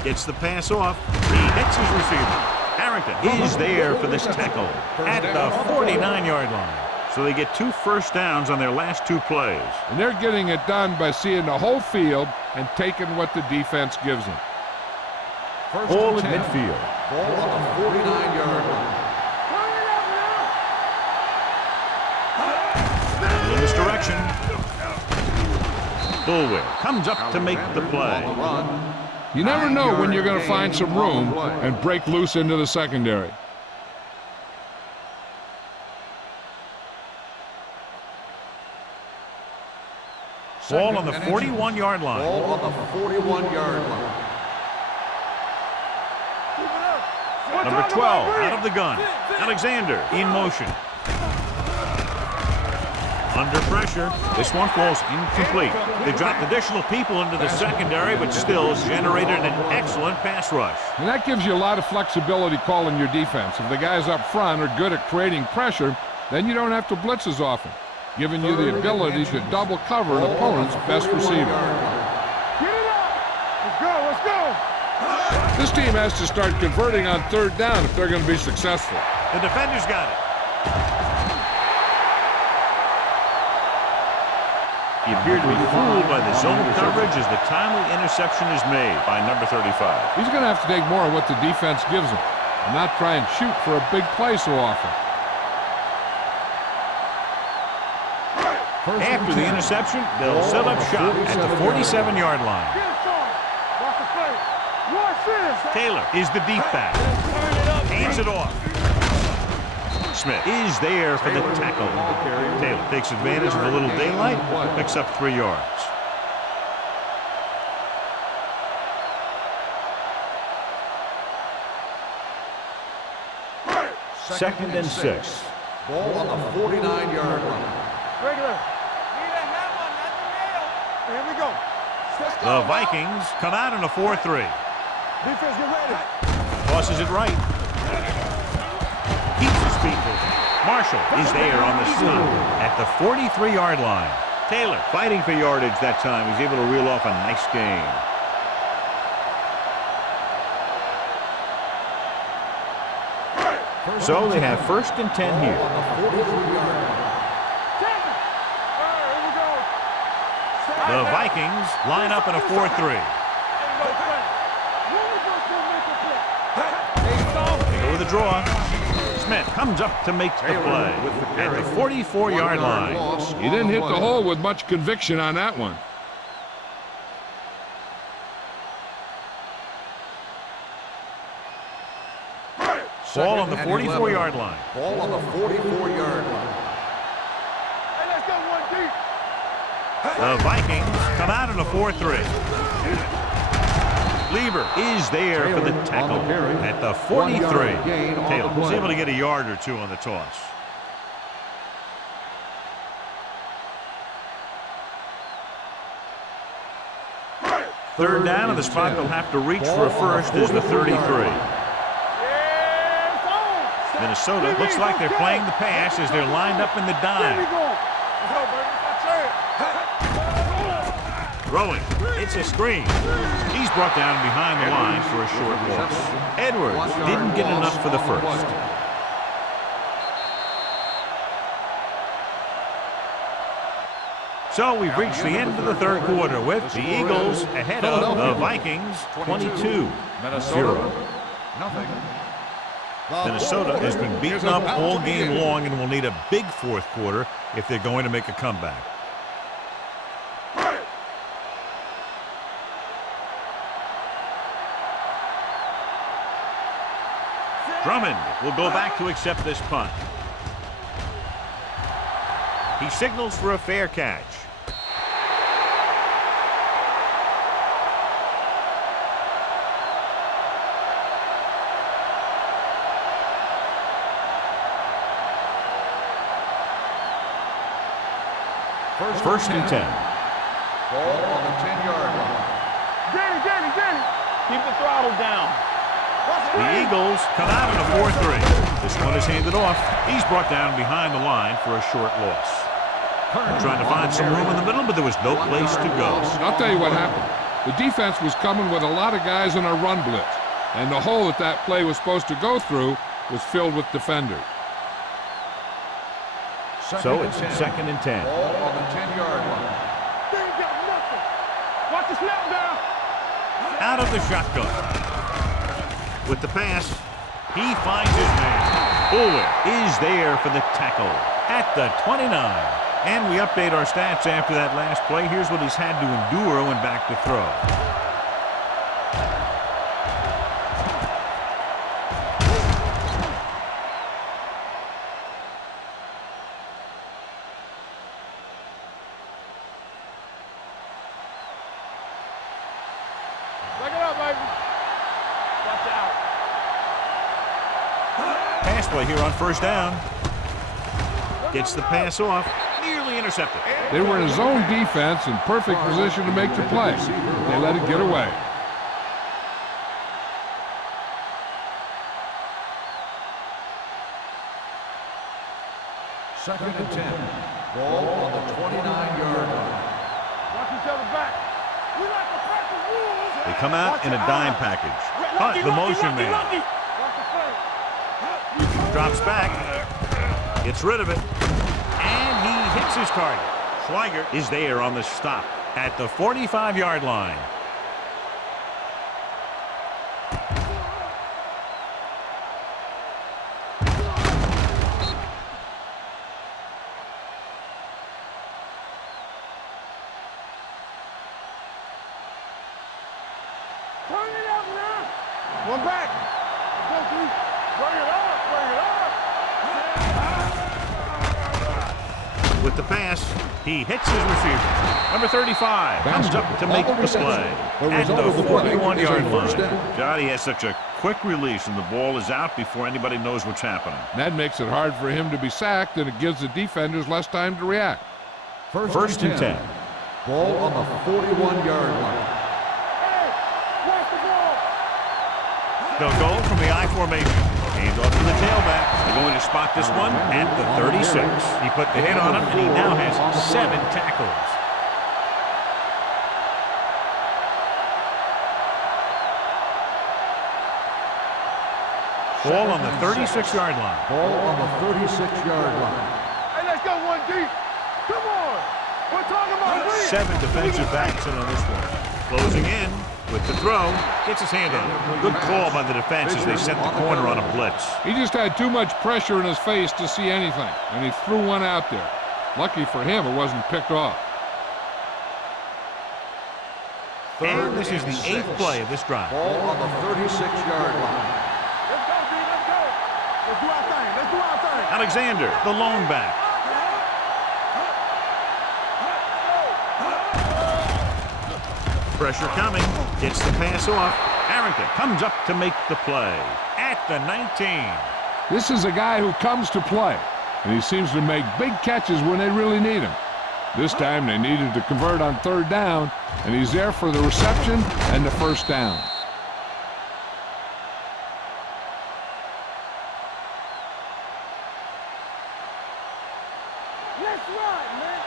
Gets the pass off. He hits his receiver. Harrington is there for this tackle at the 49-yard line. So they get 2 first downs on their last 2 plays. And they're getting it done by seeing the whole field and taking what the defense gives them. Ball at midfield. Ball on the 49-yard line. In this direction. Bulwer comes up to make the play. You never know when you're going to find some room and break loose into the secondary. Ball on the 41-yard line. Ball on the 41-yard line. Number 12 out of the gun. Alexander in motion. Under pressure. This one falls incomplete. They dropped additional people into the secondary, but still generated an excellent pass rush. And that gives you a lot of flexibility calling your defense. If the guys up front are good at creating pressure, then you don't have to blitz as often, giving you the ability to double cover an opponent's best receiver. Get it up. Let's go. This team has to start converting on 3rd down if they're going to be successful. The defender's got it. He appeared to be fooled by the zone coverage as the timely interception is made by number 35. He's going to have to take more of what the defense gives him and not try and shoot for a big play so often. After the interception, they'll set up shop at the 47-yard line. Taylor is the deep back. Hands it off. Smith is there for the tackle. Taylor takes advantage of a little daylight, picks up 3 yards. 2nd and 6. Ball on the 49-yard line. Regular. Need a hammer, not the nail. Here we go. The Vikings come out in a 4-3. Defense, get ready. Tosses it right. Keeps his feet moving. Marshall is there on the stop at the 43-yard line. Taylor fighting for yardage that time. He's able to reel off a nice gain. So they have 1st and 10 here. The Vikings line up in a 4-3. They go with a draw. Smith comes up to make the play at the 44-yard line. He didn't hit the hole with much conviction on that one. Ball on the 44-yard line. Ball on the 44-yard line. Hey, let's get one deep. The Vikings come out in a 4-3. Lieber is there for the tackle at the 43. Taylor was able to get a yard or two on the toss. Third down, and the spot they'll have to reach for a first is the 33. Minnesota looks like they're playing the pass as they're lined up in the dime. Throwing. It's a screen. He's brought down behind the line for a short loss. Edwards didn't get enough for the first. So we've reached the end of the third quarter with the Eagles ahead of the Vikings 22-0. Minnesota has been beaten up all game long and will need a big fourth quarter if they're going to make a comeback. Drummond will go back to accept this punt. He signals for a fair catch. First and 10. Ball on the 10-yard line. Danny. Keep the throttle down. The Eagles come out in a 4-3. This one is handed off. He's brought down behind the line for a short loss. Trying to find some room in the middle, but there was no place to go. I'll tell you what happened. The defense was coming with a lot of guys in a run blitz, and the hole that play was supposed to go through was filled with defenders. So it's 2nd and 10. Ball on the 10-yard line. They ain't got nothing. Watch the snap down. Out of the shotgun. With the pass, he finds his man. Fuller is there for the tackle at the 29. And we update our stats after that last play. Here's what he's had to endure when back to throw. Back it up, baby. Watch out. Pass play here on first down. Gets the pass off. Nearly intercepted. They were in a zone defense in perfect position to make the play. They let it get away. Second and 10. Ball on the 29-yard line. Watch each other back. We like the pack of wolves. They come out in a dime package. Hunt, the motion man. Watch the play. Drops back. Gets rid of it. And he hits his target. Schweiger is there on the stop at the 45-yard line. Turn it up now. One back. Go, D. Bring it up. with the pass. He hits his receiver. Number 35 comes up to make the play at the 41-yard line. John, he has such a quick release, and the ball is out before anybody knows what's happening. That makes it hard for him to be sacked, and it gives the defenders less time to react. First and 10. Ball on the 41-yard line. Hey, watch the ball. They'll go from the I formation. Hands off to the tailback. They're going to spot this one at the 36. He put the hit on him, and he now has 7 tackles. Ball on the 36-yard line. Ball on the 36-yard line. Hey, let's go one deep. Come on. We're talking about lead. 7 defensive backs in on this one. Closing in with the throw. Gets his hand on it. Good call by the defense as they set the corner on a blitz. He just had too much pressure in his face to see anything, and he threw one out there. Lucky for him, it wasn't picked off. And this is the 8th play of this drive. Ball on the 36-yard line. Let's go, D. Let's go. Let's do our thing. Let's do our thing. Alexander, the lone back. Pressure coming. Gets the pass off. Harrington comes up to make the play at the 19. This is a guy who comes to play, and he seems to make big catches when they really need him. This time they needed to convert on 3rd down, and he's there for the reception and the 1st down. Let's ride, man.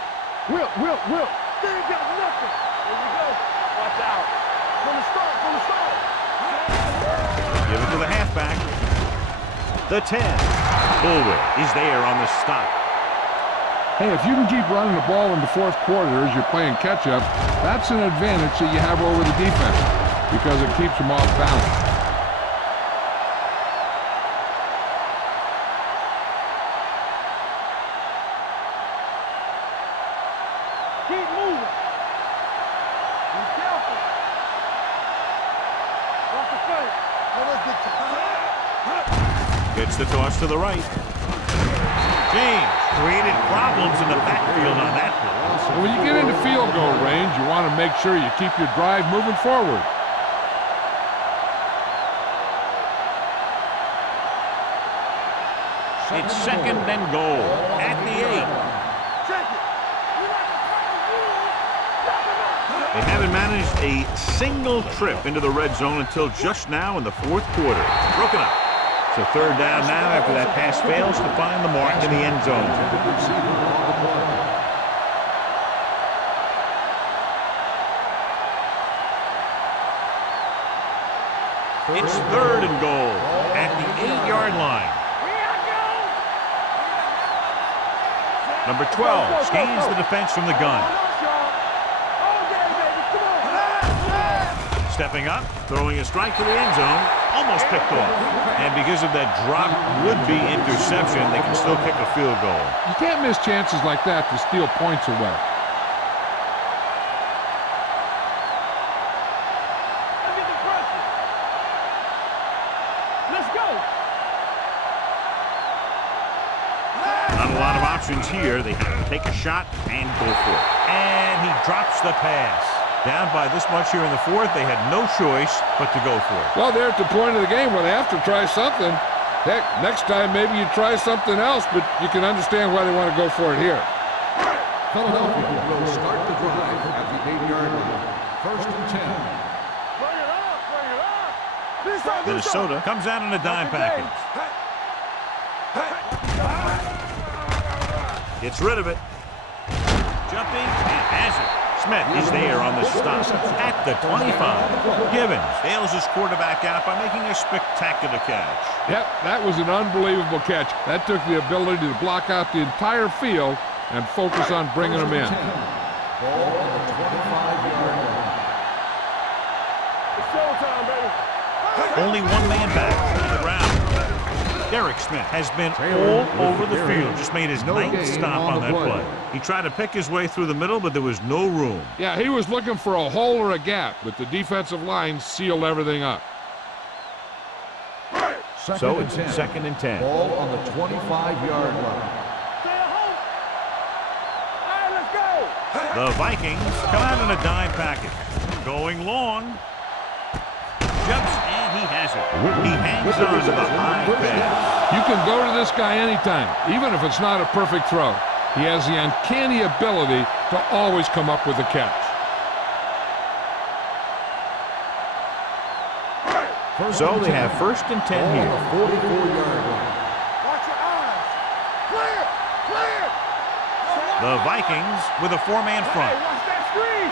Will. They ain't got nothing. Here we go. Watch out. From the start. Give it to the halfback. The 10. Bullwick is there on the stop. Hey, if you can keep running the ball in the 4th quarter as you're playing catch-up, that's an advantage that you have over the defense because it keeps them off balance. Keep moving. Be careful. Watch the face. Gets the toss to the right. James created problems in the backfield on that play. And when you get into field goal range, you want to make sure you keep your drive moving forward. It's 2nd and goal at the 8. Check it. They haven't managed a single trip into the red zone until just now in the 4th quarter. Broken up. So 3rd down now after that pass fails to find the mark in the end zone. It's 3rd and goal at the 8-yard line. Number 12 scans the defense from the gun. Stepping up, throwing a strike to the end zone, almost picked off. And because of that drop would-be interception, they can still kick a field goal. You can't miss chances like that to steal points away. Let's go. Not a lot of options here. They have to take a shot and go for it. And he drops the pass. Down by this much here in the 4th, they had no choice but to go for it. Well, they're at the point of the game where they have to try something. Heck, next time maybe you try something else, but you can understand why they want to go for it here. Philadelphia will start the drive at the 8-yard line. 1st and 10. Bring it up. This side. Minnesota comes out in a dime package. Gets rid of it. Jumping and has it. Smith is there on the stop at the 25. Givens bails his quarterback out by making a spectacular catch. Yep, that was an unbelievable catch. That took the ability to block out the entire field and focus on bringing them in. Ball on the 25-yard line. It's showtime, baby. Only one man back to the ground. Derek Smith has been all over the field. Just made his 9th stop on that play. He tried to pick his way through the middle, but there was no room. Yeah, he was looking for a hole or a gap, but the defensive line sealed everything up. So it's 2nd and 10. Ball on the 25-yard line. Stay at home. The Vikings come out in a dime package. Going long. Jumps, and he has it. He hangs on to the high pass. You can go to this guy anytime, even if it's not a perfect throw. He has the uncanny ability to always come up with a catch. So they have 1st and 10 here. 44-yard line. Watch your eyes. Clear! Clear! The Vikings with a 4-man front. Hey, watch that screen!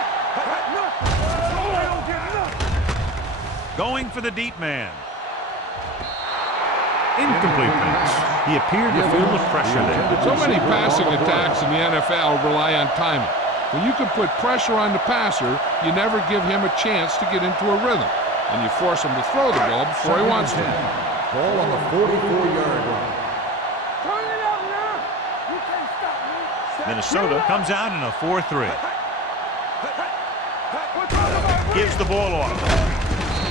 They don't get nothing. Going for the deep man. Incomplete pass. He appeared to feel the pressure there. So many passing attacks in the NFL rely on timing. When you can put pressure on the passer, you never give him a chance to get into a rhythm. And you force him to throw the ball before he wants to. Ball on the 44-yard line. Turn it up now. You can't stop me. Minnesota comes out in a 4-3. Gives the ball off.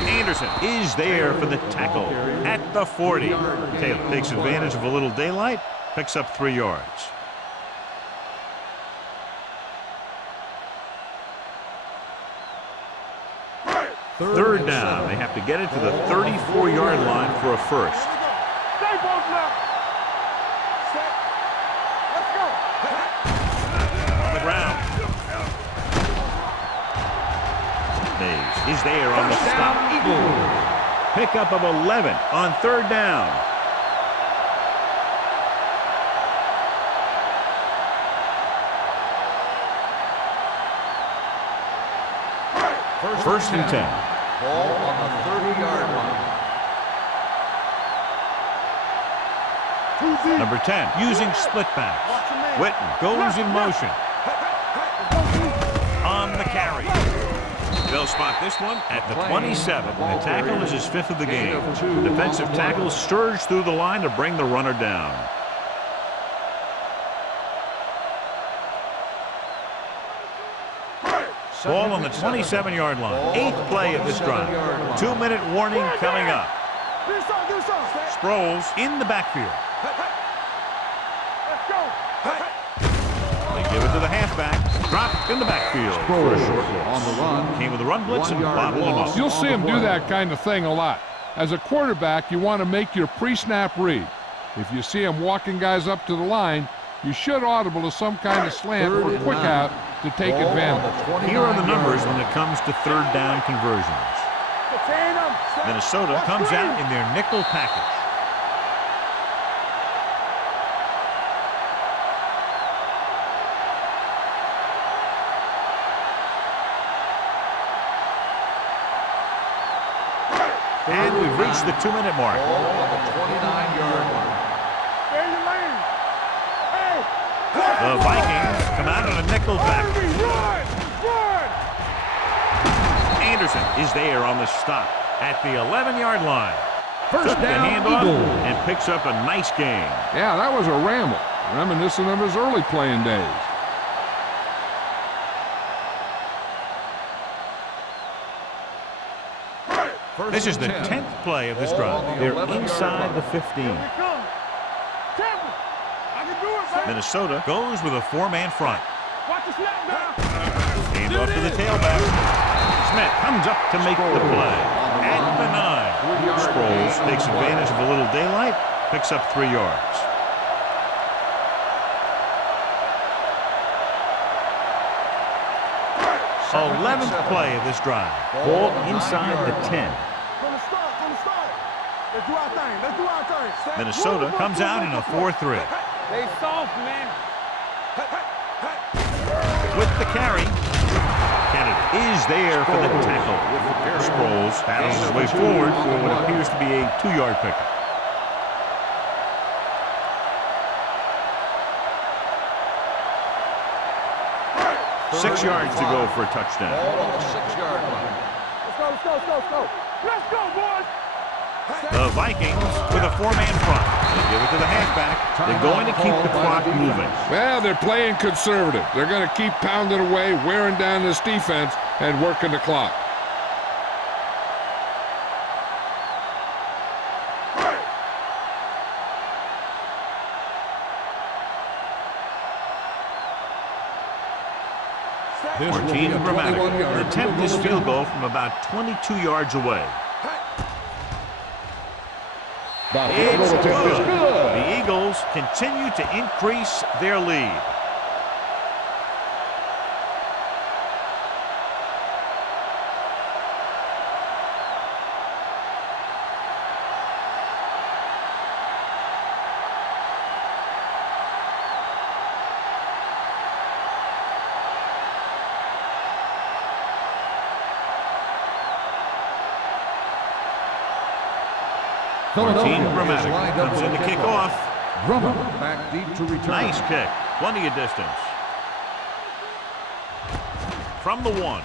Anderson is there for the tackle at the 40. Taylor takes advantage of a little daylight, picks up 3 yards. Third down. They have to get it to the 34-yard line for a first. Stay both left. Set. Let's go. On the ground. Mays is there on the stop. Pickup of 11 on 3rd down. First and 10. Ball on the 30-yard line. Number 10 using split backs. Witten goes in motion. On the carry. They'll spot this one at the 27. The tackle is his 5th of the game. Defensive tackle surged through the line to bring the runner down. Ball on the 27-yard line. 8th play of this drive. 2-minute warning coming up. Sproles in the backfield. Let's go. They give it to the halfback. Dropped in the backfield. For a short On the run. Came with a run blitz and 1 yard bobbled him loss. up. You'll see him do that kind of thing a lot. As a quarterback, you want to make your pre-snap read. If you see him walking guys up to the line, you should audible to some kind of slant or quick out to take advantage. Here are the numbers when it comes to 3rd down conversions. Minnesota comes out in their nickel package. And we've reached the 2-minute mark. Ball on the 29-yard line. Stay in the lane. Hey. The Vikings come out in a nickel package. Run. Run. Anderson is there on the stop at the 11-yard line. First Took the down, handoff Eagles. and picks up a nice gain. Yeah, that was a ramble, reminiscent of his early playing days. This is the 10th play of this drive. They're inside the 15. Here we come. Temple. I can do it, baby. Minnesota goes with a 4-man front. Watch the snap down. Hand off to the tailback. Smith comes up to make the play. At the 9. Sproles takes advantage of a little daylight, picks up 3 yards. So 11th play of this drive. Ball inside the 10. From the start. Let's do our thing. Let's do our thing. Minnesota comes out in a 4-3. They soft, man. With the carry, Kennedy is there for the tackle. Sproles battles his way forward for what appears to be a 2-yard pickup. Six yards to go for a touchdown. Ball on the 6-yard line. Let's go. Let's go, boys. The Vikings with a 4-man front. They give it to the halfback. They're going to keep the clock moving. Well, they're playing conservative. They're going to keep pounding away, wearing down this defense, and working the clock. This will be Martin a Gramatic 21-yard will attempt this field goal from about 22 yards away. The field goal It's attempt is good. good. The Eagles continue to increase their lead. Martin Gramatic comes in to kick off. Grumman back deep to return. Nice kick. Plenty of distance. From the 1.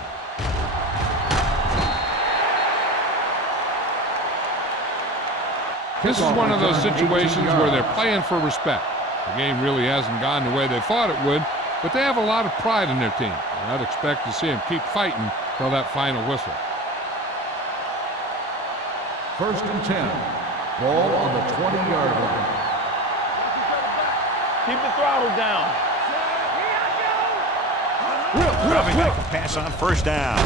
This is one of those situations where they're playing for respect. The game really hasn't gone the way they thought it would, but they have a lot of pride in their team. And I'd expect to see them keep fighting till that final whistle. 1st and 10. Ball on the 20-yard line. Keep the throttle down. Dropping back to pass on 1st down.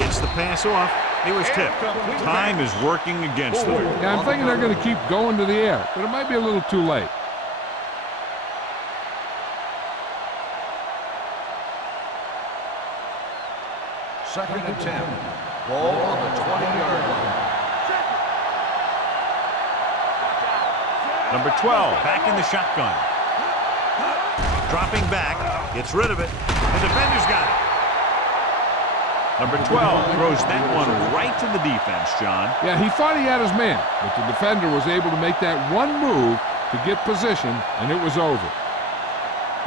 Gets the pass off. He was tipped. Time is working against them. Yeah, I'm thinking they're going to keep going to the air, but it might be a little too late. Second and 10. Ball on the 20-yard line. Number 12 back in the shotgun. Dropping back. Gets rid of it. The defender's got it. Number 12 throws that one right to the defense, John. Yeah, he thought he had his man, but the defender was able to make that one move to get position, and it was over.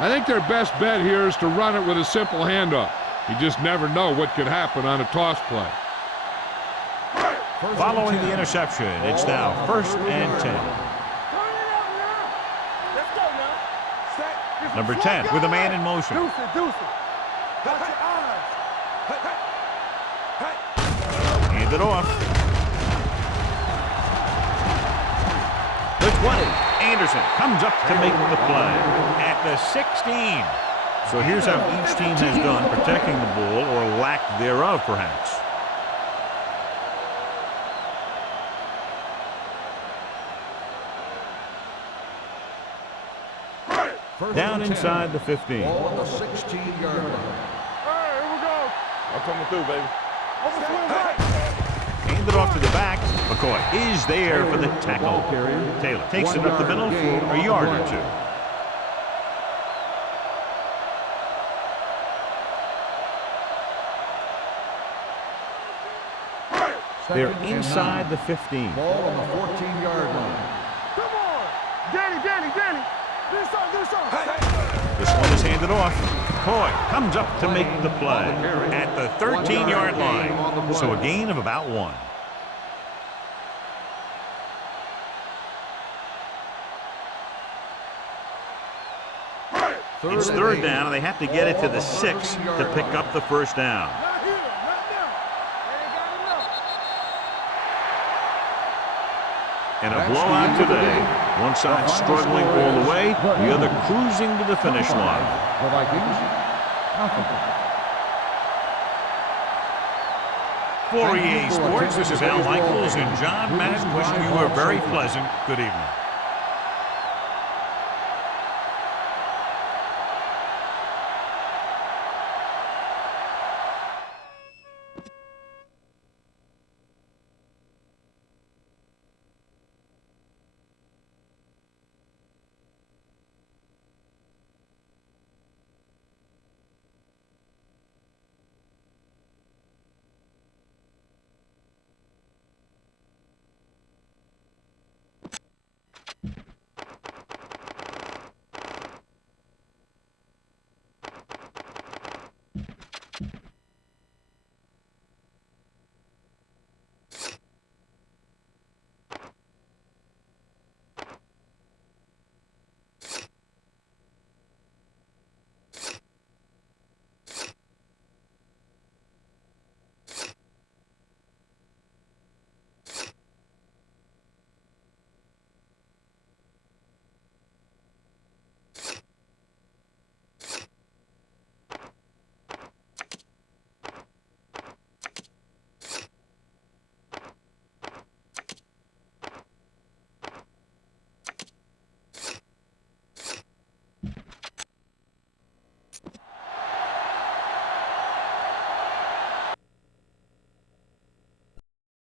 I think their best bet here is to run it with a simple handoff. You just never know what could happen on a toss play. Following the interception, it's now 1st and 10. Number 10 with a man in motion. Deuce it. Watch your eyes. Hand it off. The 20. Anderson comes up to make the play at the 16. So here's how each team has done protecting the ball, or lack thereof, perhaps. Down inside the 15. Ball on the 16-yard line. Here we go. I'm coming through, baby. Hand it off to the back. McCoy is there for the tackle. Taylor takes it up the middle for a yard or 2. They're inside the 15. Ball on the 14-yard line. Come on. Danny. Do something. This one is handed off. McCoy comes up to make the play at the 13-yard line. So a gain of about 1. It's 3rd down, and they have to get it to the 6 to pick up the 1st down. Not here. Not now. They ain't got enough. And a blowout today. One side struggling all the way, the other cruising to the finish line. The Vikings, nothing. For EA Sports, this is Al Michaels and John Madden wishing you a very pleasant good evening.